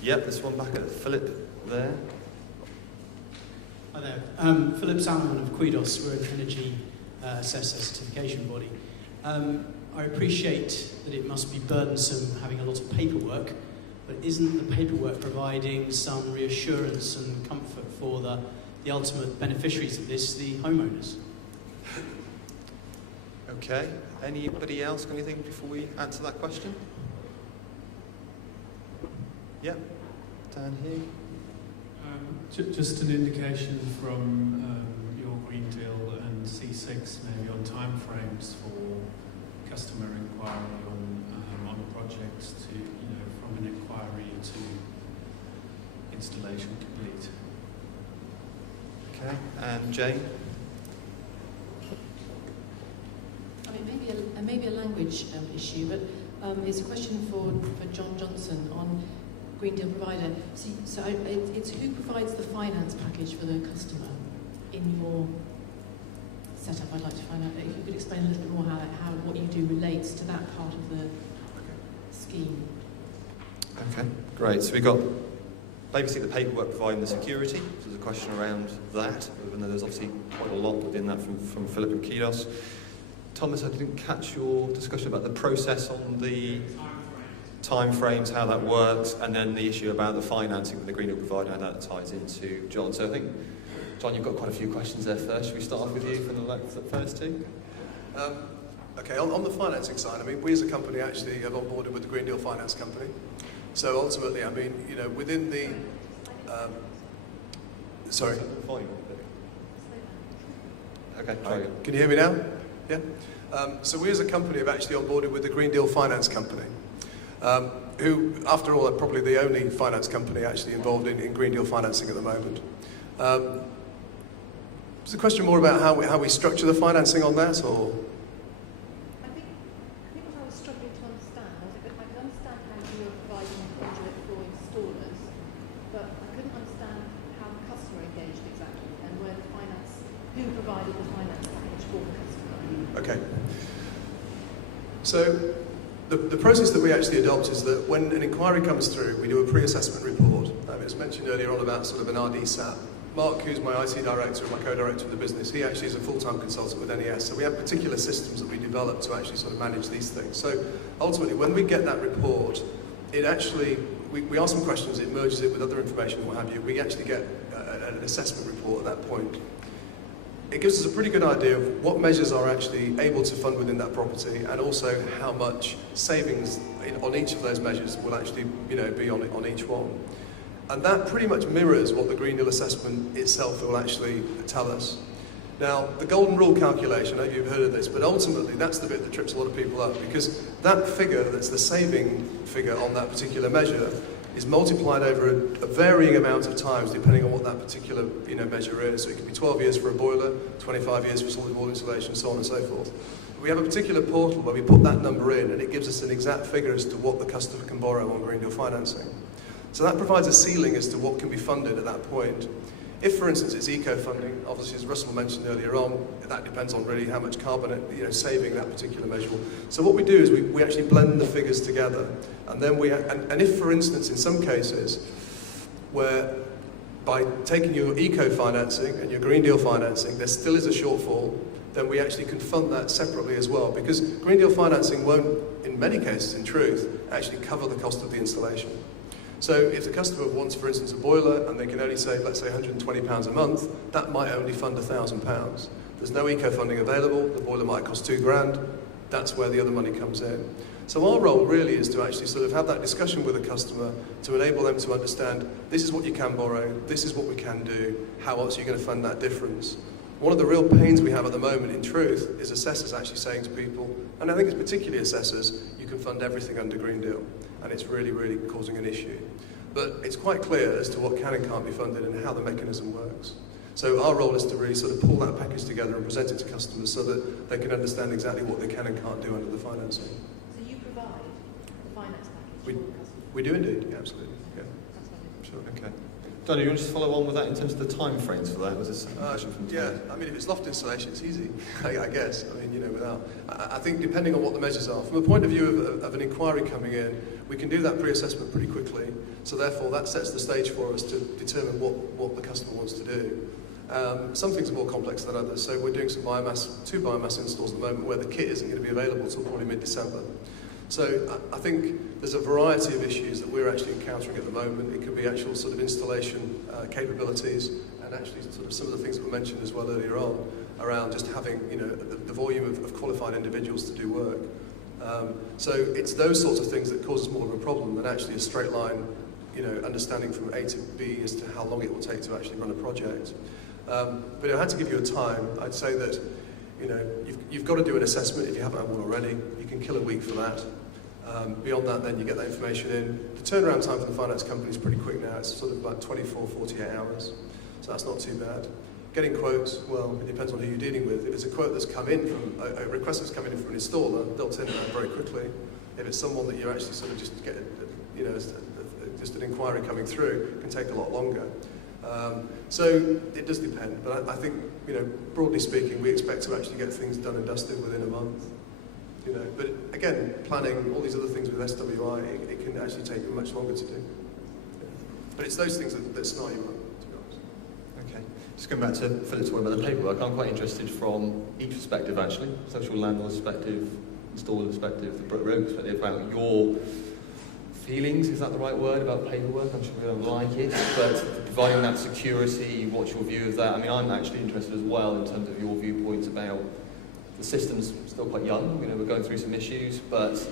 Yep, this one back at Philip there. Hi there. Philip Salmon of Quidos. We're an energy assessor certification body. I appreciate that it must be burdensome having a lot of paperwork, but isn't the paperwork providing some reassurance and comfort for the ultimate beneficiaries of this, the homeowners? Okay, anybody else got anything before we answer that question? Yep, down here. Just an indication from your Green Deal and C6 maybe on timeframes for customer inquiry on projects to, from an inquiry to installation complete. Okay, and Jane? I mean, maybe a language issue, but it's a question for John Johnson on Green Deal provider. So it's who provides the finance package for the customer in your setup. I'd like to find out if you could explain a little bit more how what you do relates to that part of the scheme. Okay, great. So we got basically the paperwork providing the security. So there's a question around that, even though there's obviously quite a lot within that from Philip and Quidos. Thomas, I didn't catch your discussion about the process on the timeframes, how that works, and then the issue about the financing with the Green Deal provider, how that ties into John. So I think, John, you've got quite a few questions there first. Should we start off with you for the first two? Okay, on the financing side, I mean, we as a company actually have onboarded with the Green Deal Finance Company. So ultimately, I mean, within the... sorry. Okay, try again. Can you hear me now? Yeah? So we as a company have actually onboarded with the Green Deal Finance Company, who, after all, are probably the only finance company actually involved in Green Deal financing at the moment. Is the question more about how we structure the financing on that, or...? I think what I was struggling to understand was I can understand how you are providing a conduit for installers, but I couldn't understand how the customer engaged exactly and where the finance, who provided the finance package for the customer. Okay. So the process that we actually adopt is that when an inquiry comes through, we do a pre-assessment report. It was mentioned earlier on about sort of an RDSAT. Mark, who's my IT director and my co-director of the business, he actually is a full-time consultant with NES. So we have particular systems that we develop to actually sort of manage these things. So ultimately, when we get that report, it actually, we ask some questions, it merges it with other information and what have you. We actually get an assessment report at that point. It gives us a pretty good idea of what measures are actually able to fund within that property, and also how much savings on each of those measures will actually, be on each one. And that pretty much mirrors what the Green Deal assessment itself will actually tell us. Now, the golden rule calculation, I know you've heard of this, but ultimately that's the bit that trips a lot of people up, because that figure, that's the saving figure on that particular measure, is multiplied over a varying amount of times depending on what that particular measure is. So it could be 12 years for a boiler, 25 years for solid wall insulation, so on and so forth. We have a particular portal where we put that number in, and it gives us an exact figure as to what the customer can borrow on Green Deal financing. So that provides a ceiling as to what can be funded at that point. If, for instance, it's eco-funding, obviously, as Russell mentioned earlier on, that depends on really how much carbon saving that particular measure will. So what we do is we actually blend the figures together, and then and if, for instance, in some cases, where by taking your eco-financing and your Green Deal financing, there still is a shortfall, then we actually can fund that separately as well, because Green Deal financing won't, in many cases, in truth, actually cover the cost of the installation. So if the customer wants, for instance, a boiler and they can only save, let's say, £120 a month, that might only fund £1,000. There's no eco-funding available, the boiler might cost £2,000, that's where the other money comes in. So our role really is to actually sort of have that discussion with the customer to enable them to understand, this is what you can borrow, this is what we can do, how else are you going to fund that difference? One of the real pains we have at the moment, in truth, is assessors actually saying to people, and I think it's particularly assessors, you can fund everything under Green Deal, and it's really, really causing an issue. But it's quite clear as to what can and can't be funded and how the mechanism works. So our role is to really sort of pull that package together and present it to customers so that they can understand exactly what they can and can't do under the financing. So you provide the finance package We- for the customer? We do indeed, yeah, absolutely. Yeah, That's lovely. sure. Okay. Donny, you want to just follow on with that in terms of the time frames for that? Was this a question from Yeah, Tony? I mean, if it's loft installation, it's easy, I guess. I mean, I think depending on what the measures are, from a point of view of an inquiry coming in, we can do that pre-assessment pretty quickly. So therefore, that sets the stage for us to determine what the customer wants to do. Some things are more complex than others. So we're doing two biomass installs at the moment where the kit isn't going to be available till probably mid-December. So I think there's a variety of issues that we're actually encountering at the moment. It could be actual sort of installation capabilities, and actually sort of some of the things that were mentioned as well earlier on around just having the volume of qualified individuals to do work. So it's those sorts of things that causes more of a problem than actually a straight line, understanding from A to B as to how long it will take to actually run a project. But if I had to give you a time, I'd say that you've got to do an assessment if you haven't had one already. You can kill a week for that. Beyond that, then you get that information in. The turnaround time for the finance company is pretty quick now. It's sort of about 24, 48 hours. So that's not too bad. Getting quotes, well, it depends on who you're dealing with. If it's a quote that's come in from, a request that's come in from an installer, they'll turn it around very quickly. If it's someone that you actually sort of just get, just an inquiry coming through, it can take a lot longer. So it does depend, but I think, broadly speaking, we expect to actually get things done and dusted within a month. But again, planning, all these other things with SWI, it can actually take much longer to do. But it's those things that snarl you up, to be honest. Okay. Just going back to Philip's point about the paperwork, I'm quite interested from each perspective actually, social landlord perspective, installer perspective, the broker perspective, about your feelings, is that the right word, about paperwork? I'm sure we don't like it, but providing that security, what's your view of that? I mean, I'm actually interested as well in terms of your viewpoints about the system's still quite young, we're going through some issues, but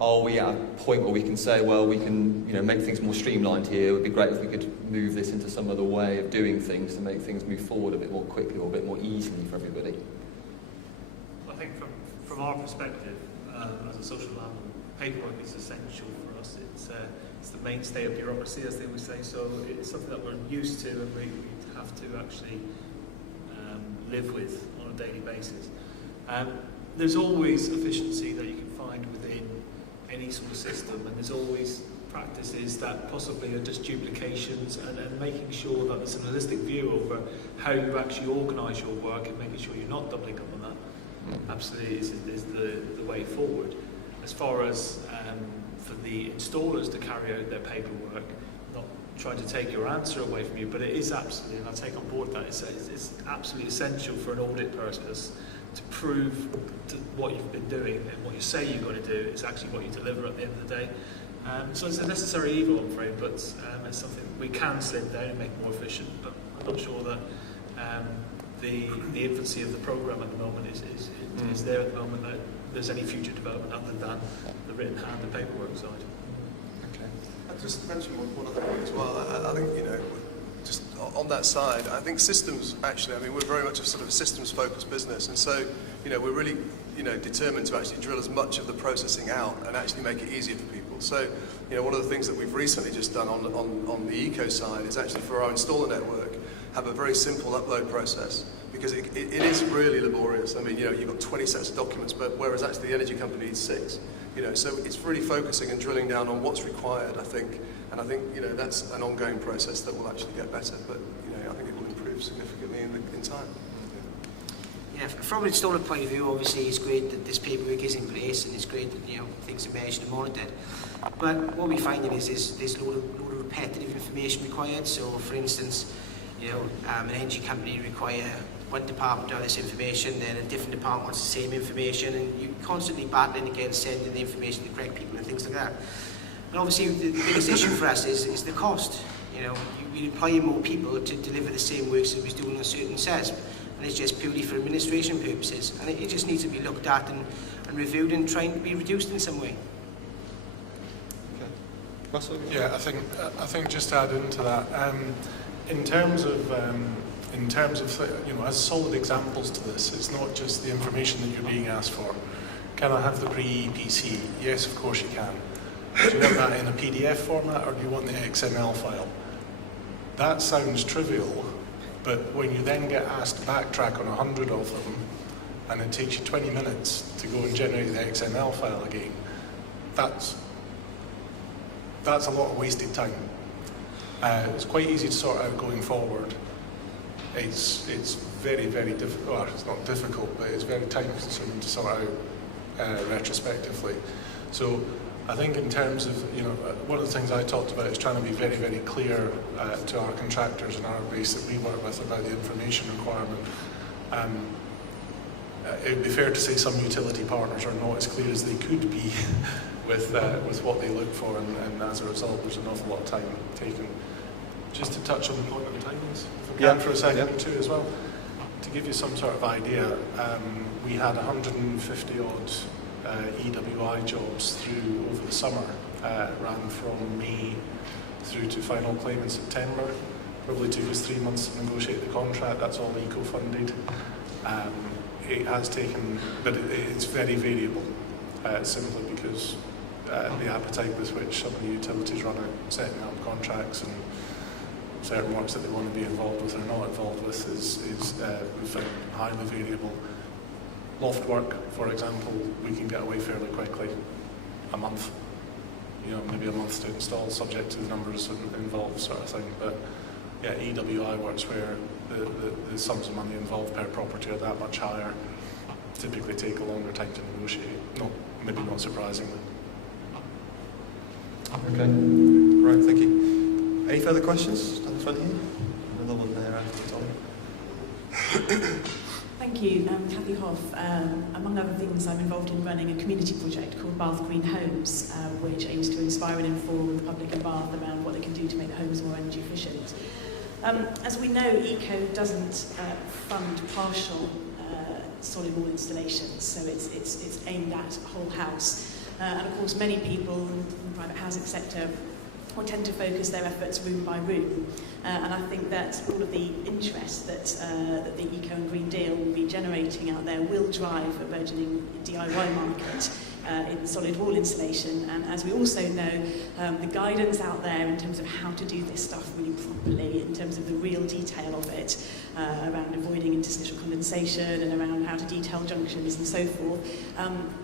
are we at a point where we can say, well, we can make things more streamlined here? It would be great if we could move this into some other way of doing things to make things move forward a bit more quickly or a bit more easily for everybody. I think from our perspective, as a social landlord, paperwork is essential for us. It's the mainstay of bureaucracy, as they would say, so it's something that we're used to and we have to actually live with on a daily basis. There's always efficiency that you can find within any sort of system, and there's always practices that possibly are just duplications, and making sure that there's a holistic view over how you actually organise your work and making sure you're not doubling up on that absolutely is the way forward. As far as for the installers to carry out their paperwork, not trying to take your answer away from you, but it is absolutely, and I take on board that, it's absolutely essential for an audit purpose to prove what you've been doing and what you say you're going to do is actually what you deliver at the end of the day. So it's a necessary evil, I'm afraid, but it's something we can slim down and make more efficient, but I'm not sure that the infancy of the programme at the moment is there at the moment that there's any future development other than the written hand and paperwork side. Okay. I'll just mention one other point as well. I think, just on that side, I think systems, actually, we're very much a sort of systems-focused business, and so, we're really, determined to actually drill as much of the processing out and actually make it easier for people. So, one of the things that we've recently just done on the eco side is actually for our installer network, have a very simple upload process, because it is really laborious. You've got 20 sets of documents, but whereas actually the energy company needs 6. So it's really focusing and drilling down on what's required, I think. And I think, that's an ongoing process that will actually get better, but, I think it will improve significantly in time. Yeah, from an installer point of view, obviously it's great that this paperwork is in place, and it's great that things are measured and monitored. But what we're finding is there's a load of repetitive information required. So, for instance, an energy company require one department to have this information, then a different department wants the same information, and you're constantly battling against sending the information to the correct people and things like that. But obviously the biggest issue for us is the cost. We employ more people to deliver the same work as we was doing on certain sets, and it's just purely for administration purposes, and it just needs to be looked at and reviewed and trying to be reduced in some way. Okay. Russell? Yeah, I think just to add into that, in terms of as solid examples to this, it's not just the information that you're being asked for. Can I have the pre-EPC? Yes, of course you can. Do you want that in a PDF format, or do you want the XML file? That sounds trivial, But when you then get asked to backtrack on 100 of them, and it takes you 20 minutes to go and generate the XML file again, that's a lot of wasted time. It's quite easy to sort out going forward. It's very, very difficult. Well, it's not difficult, but it's very time-consuming to sort out retrospectively. So I think in terms of, one of the things I talked about is trying to be very, very clear to our contractors and our base that we work with about the information requirement. It would be fair to say some utility partners are not as clear as they could be with what they look for, and as a result, there's an awful lot of time taken. Just to touch on the point of timings, if I can for a second or two as well, to give you some sort of idea, we had 150 odd EWI jobs through over the summer, ran from May through to final claim in September. Probably took us 3 months to negotiate the contract. That's all eco-funded. It has taken, but it's very variable, simply because the appetite with which some of the utilities run out setting up contracts and certain works that they want to be involved with or not involved with is we've found highly variable. Loft work, for example, we can get away fairly quickly, a month, maybe a month to install, subject to the numbers involved, sort of thing. But yeah, EWI works where the sums of money involved per property are that much higher, typically take a longer time to negotiate. Maybe not surprisingly. Okay, right, thank you. Any further questions down the front here? Another one there after Tom. Thank you, Kathy Hoff. Among other things, I'm involved in running a community project called Bath Green Homes, which aims to inspire and inform the public in Bath around what they can do to make homes more energy efficient. As we know, ECO doesn't fund partial solid wall installations, so it's aimed at a whole house. And of course, many people in the private housing sector will tend to focus their efforts room by room. And I think that all of the interest that the Eco and Green Deal will be generating out there will drive a burgeoning DIY market in solid wall installation. And as we also know, the guidance out there in terms of how to do this stuff really properly, in terms of the real detail of it, around avoiding interstitial condensation and around how to detail junctions and so forth,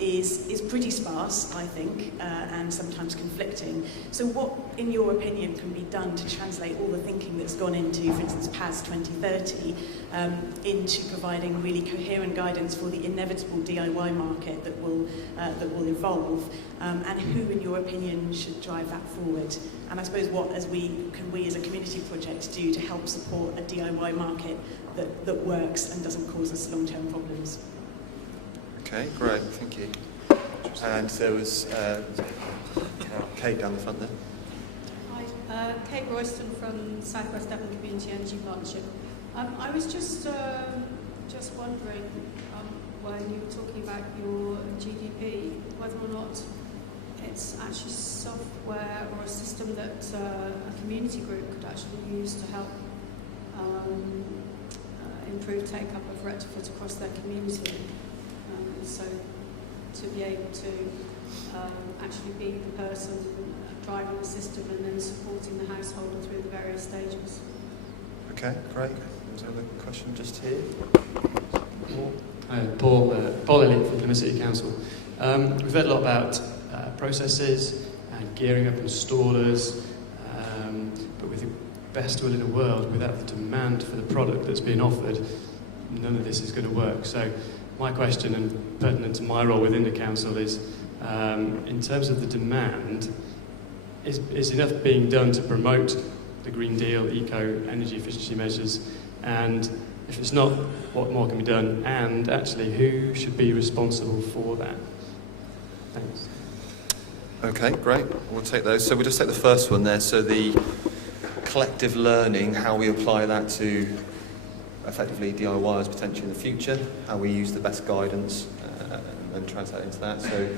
is pretty sparse, I think, and sometimes conflicting. So what, in your opinion, can be done to translate all the thinking that's gone into, for instance, PAS 2030, into providing really coherent guidance for the inevitable DIY market that will evolve, and who, in your opinion, should drive that forward? And I suppose what can we as a community project do to help support a DIY market that works and doesn't cause us long-term problems? Okay, great, thank you. And there was Kate down the front there. Hi, Kate Royston from Southwest Devon Community Energy Partnership. I was just wondering, when you were talking about your GDP, whether or not it's actually software or a system that a community group could actually use to help improve take-up of Retrofit across their community. So to be able to actually be the person driving the system and then supporting the householder through the various stages. Okay, great. There's another question just here. Paul Elliott from Plymouth City Council. We've heard a lot about processes and gearing up installers, but with the best will in the world, without the demand for the product that's being offered, none of this is going to work. So my question, and pertinent to my role within the council, is in terms of the demand, is enough being done to promote the Green Deal, eco, energy efficiency measures? And if it's not, what more can be done? And actually, who should be responsible for that? Thanks. Okay, great. We'll take those. So we'll just take the first one there. So the collective learning, how we apply that to effectively DIYers potentially in the future, how we use the best guidance and translate into that. So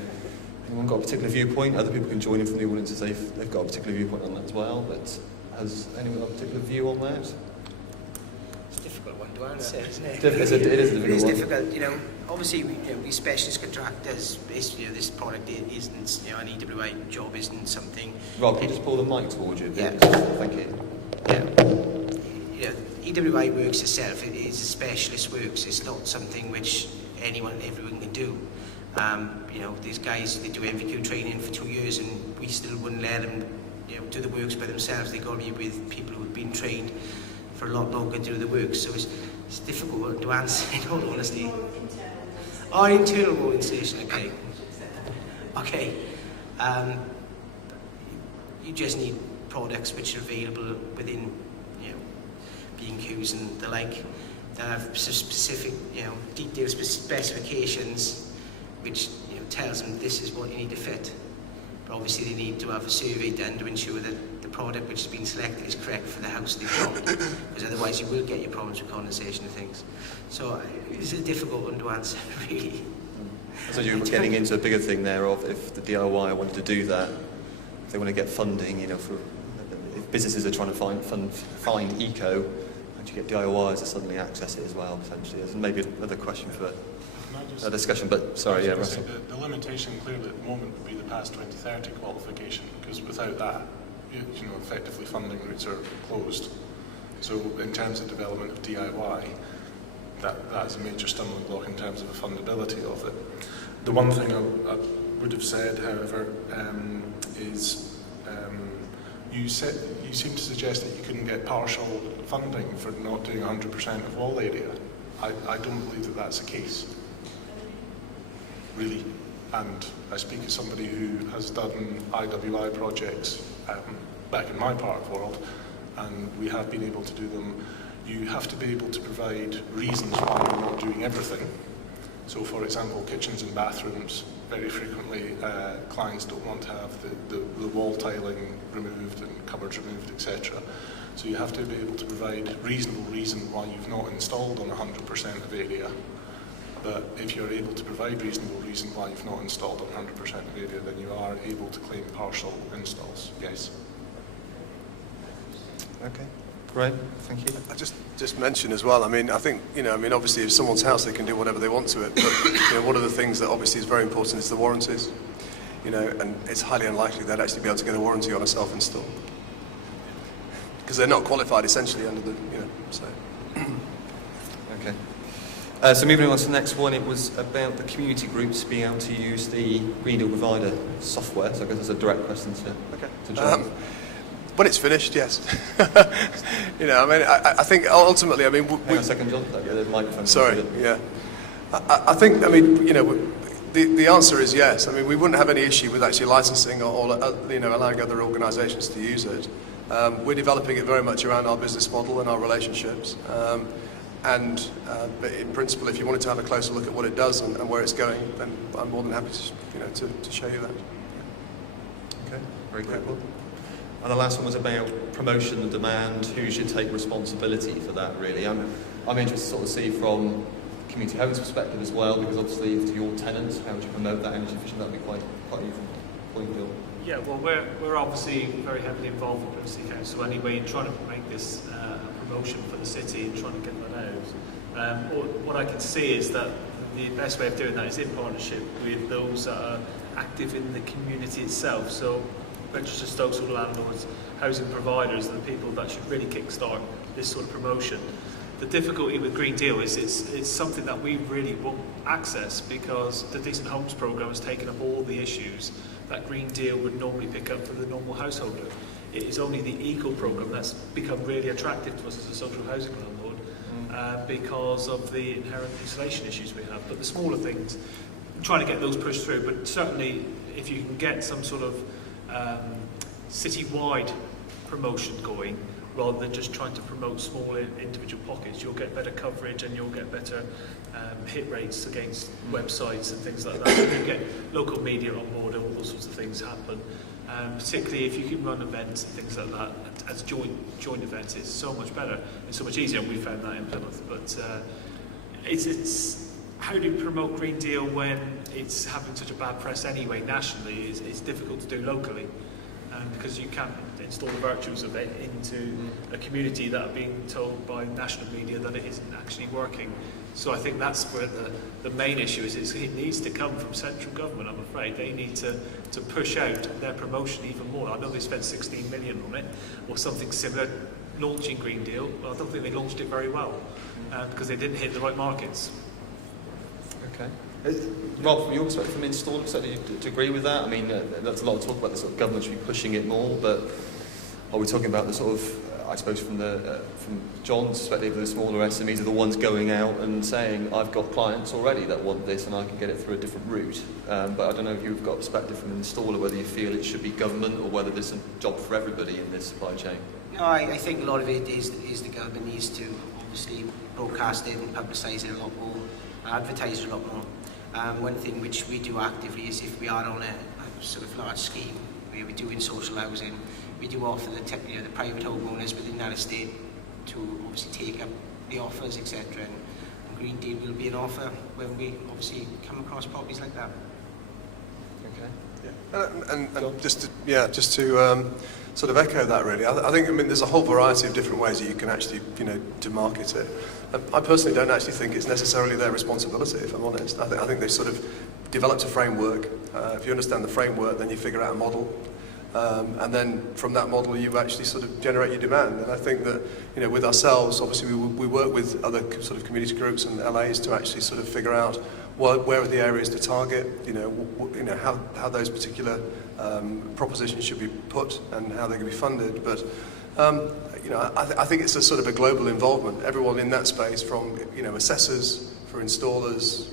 anyone got a particular viewpoint? Other people can join in from the audience if they've got a particular viewpoint on that as well. But has anyone got a particular view on that? It's a difficult one to answer, isn't it? It is a difficult one. Difficult. Obviously, we specialist contractors. This product isn't, an EWA job isn't something. Rob, can you just pull the mic towards you? Yeah. Thank you. Yeah. EWI Works itself is a specialist works. It's not something which anyone and everyone can do. You know, these guys, they do MVQ training for 2 years, and we still wouldn't let them, you know, do the works by themselves. They've got to be with people who've been trained for a lot longer to do the works. So it's difficult to answer, in all honesty. Our internal walling station, okay. Okay. You just need products which are available within, you know, B&Qs and the like, that have specific, you know, detailed specifications which, you know, tells them this is what you need to fit. But obviously they need to have a survey done to ensure that the product which has been selected is correct for the house they've got, because otherwise you will get your problems with condensation and things. So it's a difficult one to answer, really. So you're getting into a bigger thing there of if the DIY wanted to do that, if they want to get funding, you know, for if businesses are trying to find eco, and you get DIYs to suddenly access it as well, potentially. There's maybe another question for a discussion, but sorry, yeah, Russell. The limitation clearly at the moment would be the past 2030 qualification, because without that, you know, effectively funding routes are closed. So in terms of development of DIY, that is a major stumbling block in terms of the fundability of it. The one thing I would have said, however, is you seem to suggest that you couldn't get partial funding for not doing 100% of wall area. I don't believe that that's the case, really. And I speak as somebody who has done IWI projects back in my part of the world, and we have been able to do them. You have to be able to provide reasons why you're not doing everything. So, for example, kitchens and bathrooms, very frequently clients don't want to have the wall tiling removed and cupboards removed, etc. So you have to be able to provide reasonable reason why you've not installed on 100% of area. But if you're able to provide reasonable reason why you've not installed on 100% of area, then you are able to claim partial installs, yes. Okay. Great, thank you. I just mention as well, I mean, I think, you know, I mean, obviously if someone's house, they can do whatever they want to it, but, you know, one of the things that obviously is very important is the warranties, you know, and it's highly unlikely they'd actually be able to get a warranty on a self-install. Because they're not qualified essentially under the, you know, so. Okay. So moving on to the next one, it was about the community groups being able to use the Green Deal Provider software, so I guess that's a direct question to John. When it's finished, yes. You know, I mean, I think ultimately, I mean... Hang on a second, John. The microphone. Sorry, yeah. I think, I mean, you know, the answer is yes. I mean, we wouldn't have any issue with actually licensing or you know, allowing other organisations to use it. We're developing it very much around our business model and our relationships. But in principle, if you wanted to have a closer look at what it does and where it's going, then I'm more than happy to, you know, to show you that. Okay, very good. And the last one was about promotion and demand. Who should take responsibility for that, really? I'm interested to sort of see from community homes perspective as well, because obviously to your tenants, how would you promote that energy efficient? That would be quite a useful point, Bill. Yeah, well, we're obviously very heavily involved with the City Council anyway in trying to make this a promotion for the city and trying to get that out. What I can see is that the best way of doing that is in partnership with those that are active in the community itself. So registered social landlords, housing providers, are the people that should really kickstart this sort of promotion. The difficulty with Green Deal is it's something that we really won't access because the Decent Homes programme has taken up all the issues that Green Deal would normally pick up for the normal householder. It is only the Eco programme that's become really attractive to us as a social housing landlord because of the inherent insulation issues we have. But the smaller things, trying to get those pushed through, but certainly if you can get some sort of city-wide promotion going rather than just trying to promote small individual pockets, you'll get better coverage and you'll get better hit rates against websites and things like that. You get local media on board and all those sorts of things happen. Particularly if you can run events and things like that as joint events, it's so much better and so much easier, and we found that in Plymouth. But it's how do you promote Green Deal when it's having such a bad press anyway nationally? It's difficult to do locally because you can't install the virtues of it into a community that are being told by national media that it isn't actually working. So I think that's where the main issue is. It needs to come from central government, I'm afraid. They need to push out their promotion even more. I know they spent 16 million on it or something similar. launching Green Deal, well, I don't think they launched it very well because they didn't hit the right markets. Okay. Rob, from your perspective, from installer perspective, do you agree with that? I mean, there's a lot of talk about the sort of government should be pushing it more, but are we talking about the sort of, I suppose from John's perspective, the smaller SMEs are the ones going out and saying, I've got clients already that want this and I can get it through a different route. But I don't know if you've got a perspective from an installer, whether you feel it should be government or whether there's a job for everybody in this supply chain. No, I think a lot of it is the government needs to obviously broadcast it and publicise it a lot more, advertise it a lot more. One thing which we do actively is if we are on a sort of large scheme where we're doing social housing, we do offer the private homeowners within that estate to obviously take up the offers, etc. And Green Deal will be an offer when we obviously come across properties like that. Okay. Yeah. And just to sort of echo that really, I think there's a whole variety of different ways that you can actually to market it. I personally don't actually think it's necessarily their responsibility, if I'm honest. I think they've sort of developed a framework. If you understand the framework, then you figure out a model. And then from that model, you actually sort of generate your demand. And I think that, with ourselves, obviously we work with other sort of community groups and LAs to actually sort of figure out where are the areas to target, how those particular propositions should be put and how they can be funded. But, I think it's a sort of a global involvement. Everyone in that space, from, assessors, for installers,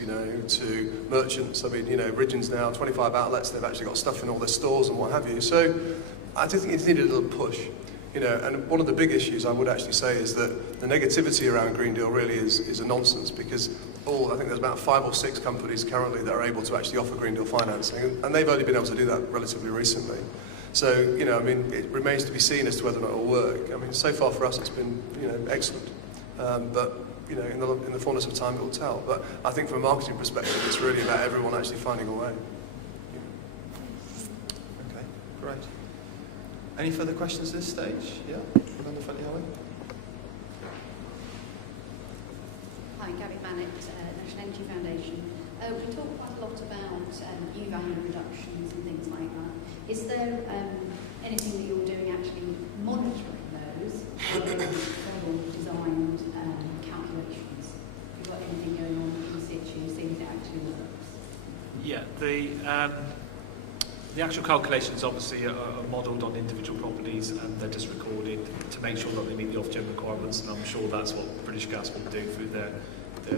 to merchants. I mean, Ridgeon's now 25 outlets, they've actually got stuff in all their stores and what have you. So I do think it's needed a little push, and one of the big issues I would actually say is that the negativity around Green Deal really is a nonsense, because I think there's about 5 or 6 companies currently that are able to actually offer Green Deal financing, and they've only been able to do that relatively recently. So, it remains to be seen as to whether or not it will work. I mean, so far for us it's been, excellent. But in the fullness of time it will tell. But I think from a marketing perspective, it's really about everyone actually finding a way. Okay, great. Any further questions at this stage? Yeah, on the front here. Hi, Gabby Mannett, National Energy Foundation. We talk quite a lot about U-value reductions and things like that. Is there anything that you're doing actually monitoring those, or designed calculations? Have you got anything going on in situ, seeing if it actually works? Yeah, the actual calculations obviously are modelled on individual properties, and they're just recorded to make sure that they meet the Ofgem requirements, and I'm sure that's what British Gas will do through their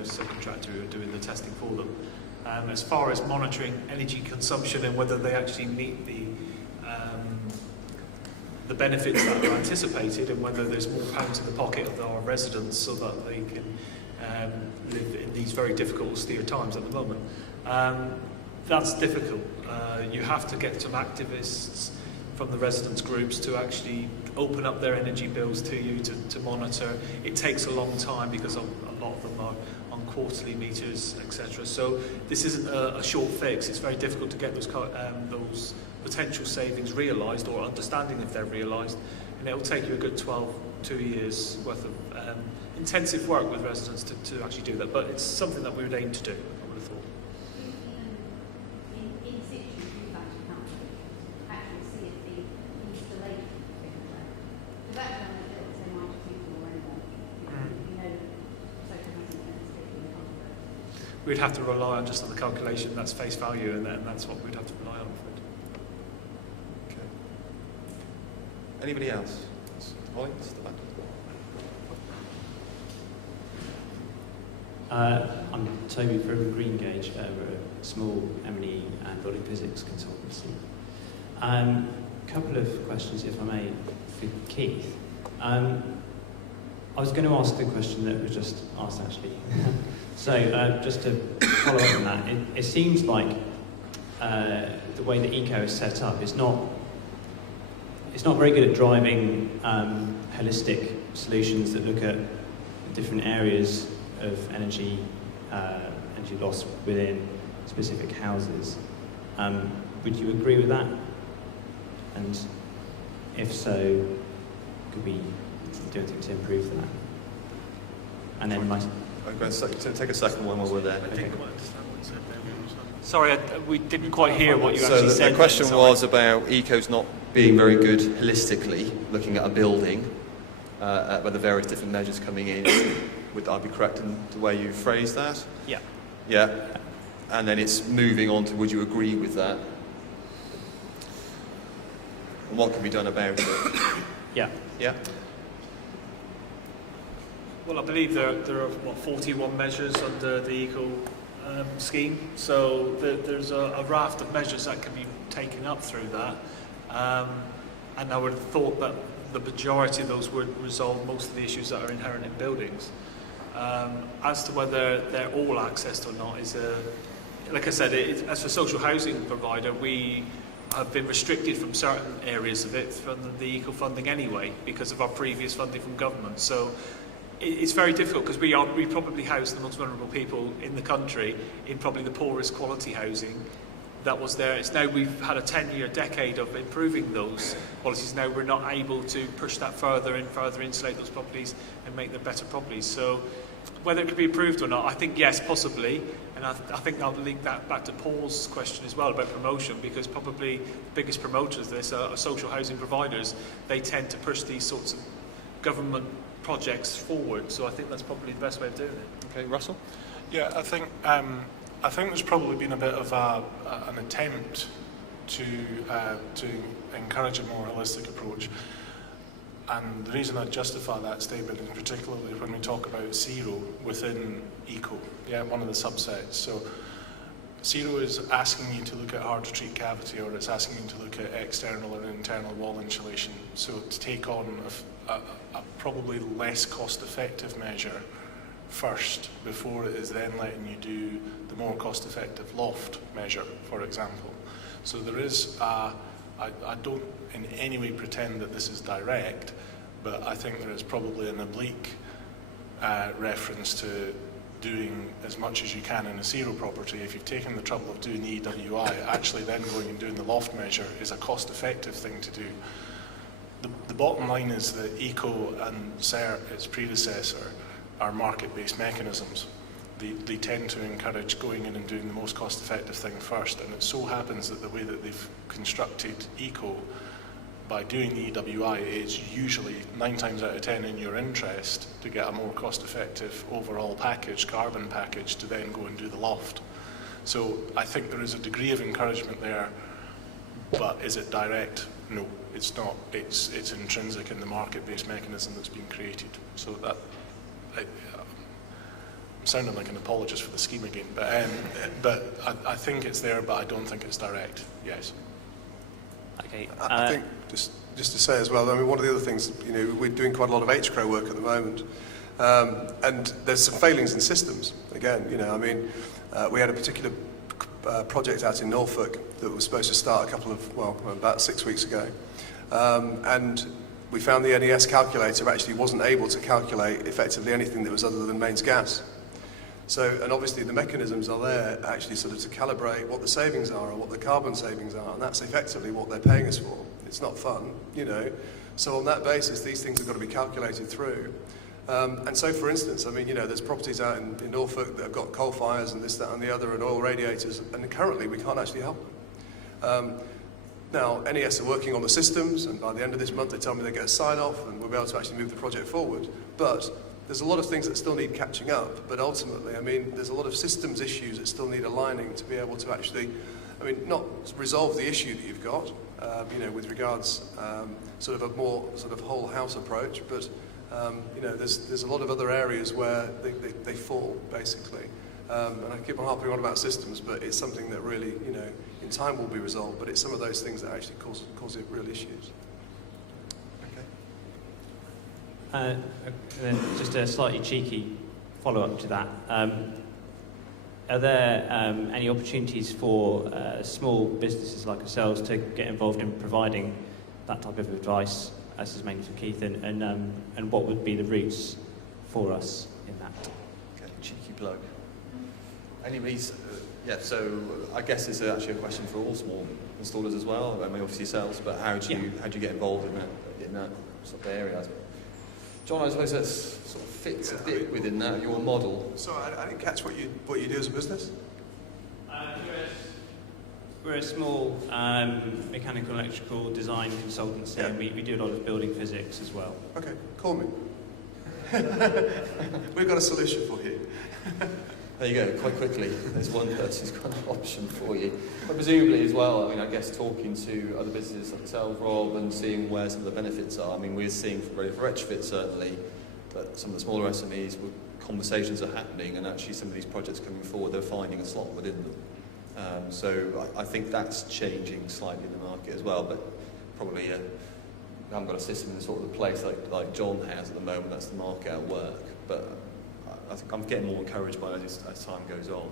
subcontractor who are doing the testing for them. As far as monitoring energy consumption and whether they actually meet the benefits that are anticipated, and whether there's more pounds in the pocket of our residents so that they can live in these very difficult, austere times at the moment. That's difficult. You have to get some activists from the residents groups to actually open up their energy bills to you to monitor. It takes a long time because a lot of them are on quarterly meters, etc. So this isn't a short fix. It's very difficult to get those potential savings realised, or understanding if they're realised, and it will take you a good 2 years worth of intensive work with residents to actually do that. But it's something that we would aim to do, I would have thought. In situ, you've actually see if the installation figure there. Because actually on the bill, they might just use more anyway. Social housing tenants taking the contract. We'd have to rely on just on the calculation, that's face value, and that's what we'd have to rely on. Okay. Anybody else? Holly, to the back. I'm Toby from Greengage. We're a small M&E and building physics consultancy. A couple of questions, if I may, for Keith. I was going to ask the question that was just asked, actually. So, just to follow up on that, it seems like the way that ECO is set up is not very good at driving holistic solutions that look at different areas of energy loss within specific houses. Would you agree with that? And if so, could we do anything to improve that? And then I'm going to take a second one while we're there. I didn't quite understand what you said there. Sorry, we didn't quite hear what you actually said. So the question was about ECO's not being very good holistically, looking at a building. where the various different measures coming in. Would I be correct in the way you phrased that? Yeah. Yeah. And then it's moving on to, would you agree with that? And what can be done about it? Yeah. Yeah. Well, I believe there are 41 measures under the Eco scheme, so there's a raft of measures that can be taken up through that, and I would have thought that the majority of those would resolve most of the issues that are inherent in buildings. As to whether they're all accessed or not is like I said, as a social housing provider, we have been restricted from certain areas of it from the eco funding anyway because of our previous funding from government. So it's very difficult because we probably house the most vulnerable people in the country in probably the poorest quality housing that was there. It's now we've had a 10-year decade of improving those policies. Now we're not able to push that further and further insulate those properties and make them better properties. So whether it could be improved or not, I think yes, possibly. And I think I'll link that back to Paul's question as well about promotion, because probably the biggest promoters of this are social housing providers. They tend to push these sorts of government projects forward. So I think that's probably the best way of doing it. Okay, Russell? Yeah, I think there's probably been a bit of an attempt to encourage a more holistic approach. And the reason I justify that statement is particularly when we talk about zero within eco, one of the subsets. So zero is asking you to look at hard to treat cavity, or it's asking you to look at external or internal wall insulation. So to take on a probably less cost-effective measure first before it is then letting you do the more cost-effective loft measure, for example. So there is I don't in any way pretend that this is direct, but I think there is probably an oblique reference to doing as much as you can in a zero property. If you've taken the trouble of doing the EWI, actually then going and doing the loft measure is a cost-effective thing to do. The bottom line is that ECO and CERT, its predecessor, are market-based mechanisms. They tend to encourage going in and doing the most cost-effective thing first, and it so happens that the way that they've constructed ECO, by doing the EWI, is usually 9 times out of 10 in your interest to get a more cost-effective overall package, carbon package, to then go and do the loft. So I think there is a degree of encouragement there, but is it direct? No, it's not. It's intrinsic in the market-based mechanism that's been created. So that I'm sounding like an apologist for the scheme again, but I think it's there, but I don't think it's direct. Yes. Okay. I think just to say as well, I mean, one of the other things, we're doing quite a lot of HCRO work at the moment, and there's some failings in systems. Again, we had a particular project out in Norfolk that was supposed to start about 6 weeks ago, and we found the NES calculator actually wasn't able to calculate effectively anything that was other than mains gas. So, and obviously the mechanisms are there actually sort of to calibrate what the savings are or what the carbon savings are, and that's effectively what they're paying us for. It's not fun, So on that basis, these things have got to be calculated through. And so, for instance, there's properties out in Norfolk that have got coal fires and this, that, and the other, and oil radiators, and currently we can't actually help them. Now, NES are working on the systems, and by the end of this month they tell me they get a sign-off, and we'll be able to actually move the project forward. But there's a lot of things that still need catching up, but ultimately, there's a lot of systems issues that still need aligning to be able to actually, not resolve the issue that you've got, with regards sort of a more sort of whole house approach, but there's a lot of other areas where they fall, basically. And I keep on harping on about systems, but it's something that really, in time will be resolved, but it's some of those things that actually cause it real issues. Then just a slightly cheeky follow-up to that. Are there any opportunities for small businesses like ourselves to get involved in providing that type of advice, as is mainly for Keith, and what would be the routes for us in that? Okay, cheeky plug. Anyways, so I guess it's actually a question for all small installers as well. Obviously yourselves, but how do you get involved in that sort of area? John, I suppose that sort of fits a bit within that, your model. So I didn't catch what you do as a business. We're a small mechanical electrical design consultancy, and we do a lot of building physics as well. Okay, call me. We've got a solution for you. There you go, quite quickly. There's one person's got an option for you. But presumably as well, I mean, I guess talking to other businesses like yourself, Rob, and seeing where some of the benefits are. I mean, we're seeing from Ready for Retrofit certainly that some of the smaller SMEs, conversations are happening, and actually some of these projects coming forward, they're finding a slot within them. So I think that's changing slightly in the market as well, but probably I haven't got a system in the sort of the place like John has at the moment. That's the market at work, but I think I'm getting more encouraged by it as time goes on.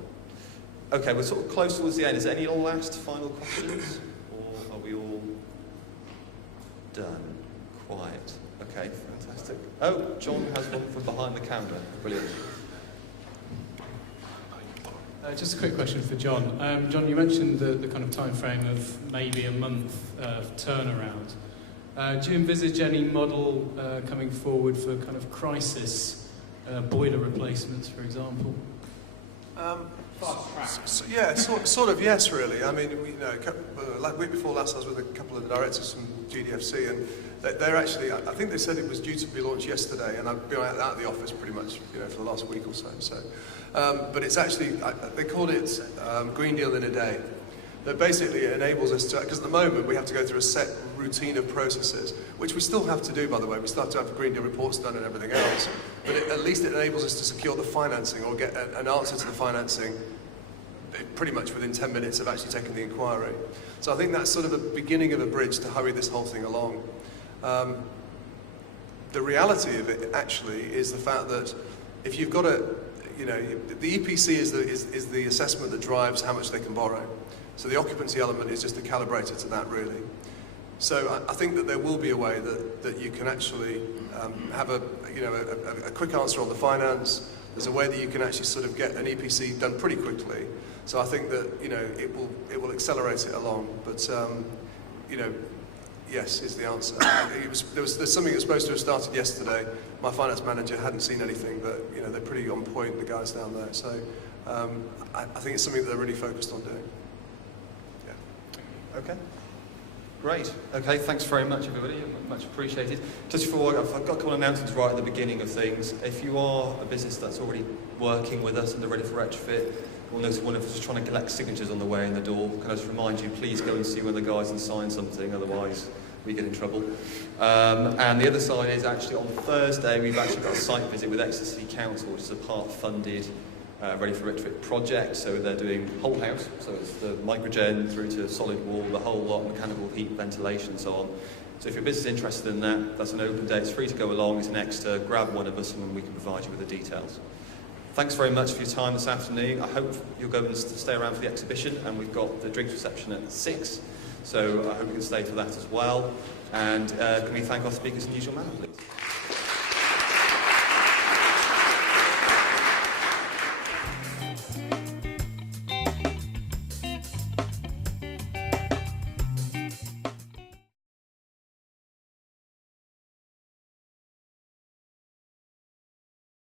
Okay, we're sort of close towards the end. Is there any last final questions, or are we all done? Quiet. Okay, fantastic. Oh, John has one from behind the camera. Brilliant. Just a quick question for John. John, you mentioned the kind of time frame of maybe a month turnaround. Do you envisage any model coming forward for kind of crisis boiler replacements, for example? Yeah, sort of yes, really. I mean, like week before last, I was with a couple of the directors from GDFC, and they're actually, I think they said it was due to be launched yesterday, and I've been out of the office pretty much, for the last week or so. But it's actually, they called it Green Deal in a day. That basically enables us to, because at the moment we have to go through a set routine of processes, which we still have to do, by the way. We still have to have Green Deal reports done and everything else. But at least it enables us to secure the financing or get an answer to the financing pretty much within 10 minutes of actually taking the inquiry. So I think that's sort of the beginning of a bridge to hurry this whole thing along. The reality of it actually is the fact that if you've got the EPC is the assessment that drives how much they can borrow. So the occupancy element is just a calibrator to that, really. So I think that there will be a way that you can actually have a quick answer on the finance. There's a way that you can actually sort of get an EPC done pretty quickly. So I think that it will accelerate it along. But yes is the answer. There's something that's supposed to have started yesterday. My finance manager hadn't seen anything, but they're pretty on point, the guys down there. So I think it's something that they're really focused on doing. Okay. Great. Okay, thanks very much, everybody. Much appreciated. Just before, I've got a couple of announcements right at the beginning of things. If you are a business that's already working with us and they're ready for Retrofit, we'll notice one of us is trying to collect signatures on the way in the door. Can I just remind you, please go and see one of the guys and sign something, otherwise we get in trouble. And the other side is actually on Thursday, we've actually got a site visit with Exeter City Council, which is a part-funded Ready for Retrofit project. So they're doing whole house, so it's the microgen through to solid wall, the whole lot, mechanical heat, ventilation, and so on. So if your business is interested in that, that's an open day. It's free to go along. It's an extra. Grab one of us and we can provide you with the details. Thanks very much for your time this afternoon. I hope you'll go and stay around for the exhibition, and we've got the drinks reception at 6. So I hope you can stay for that as well. And can we thank our speakers in the usual manner, please?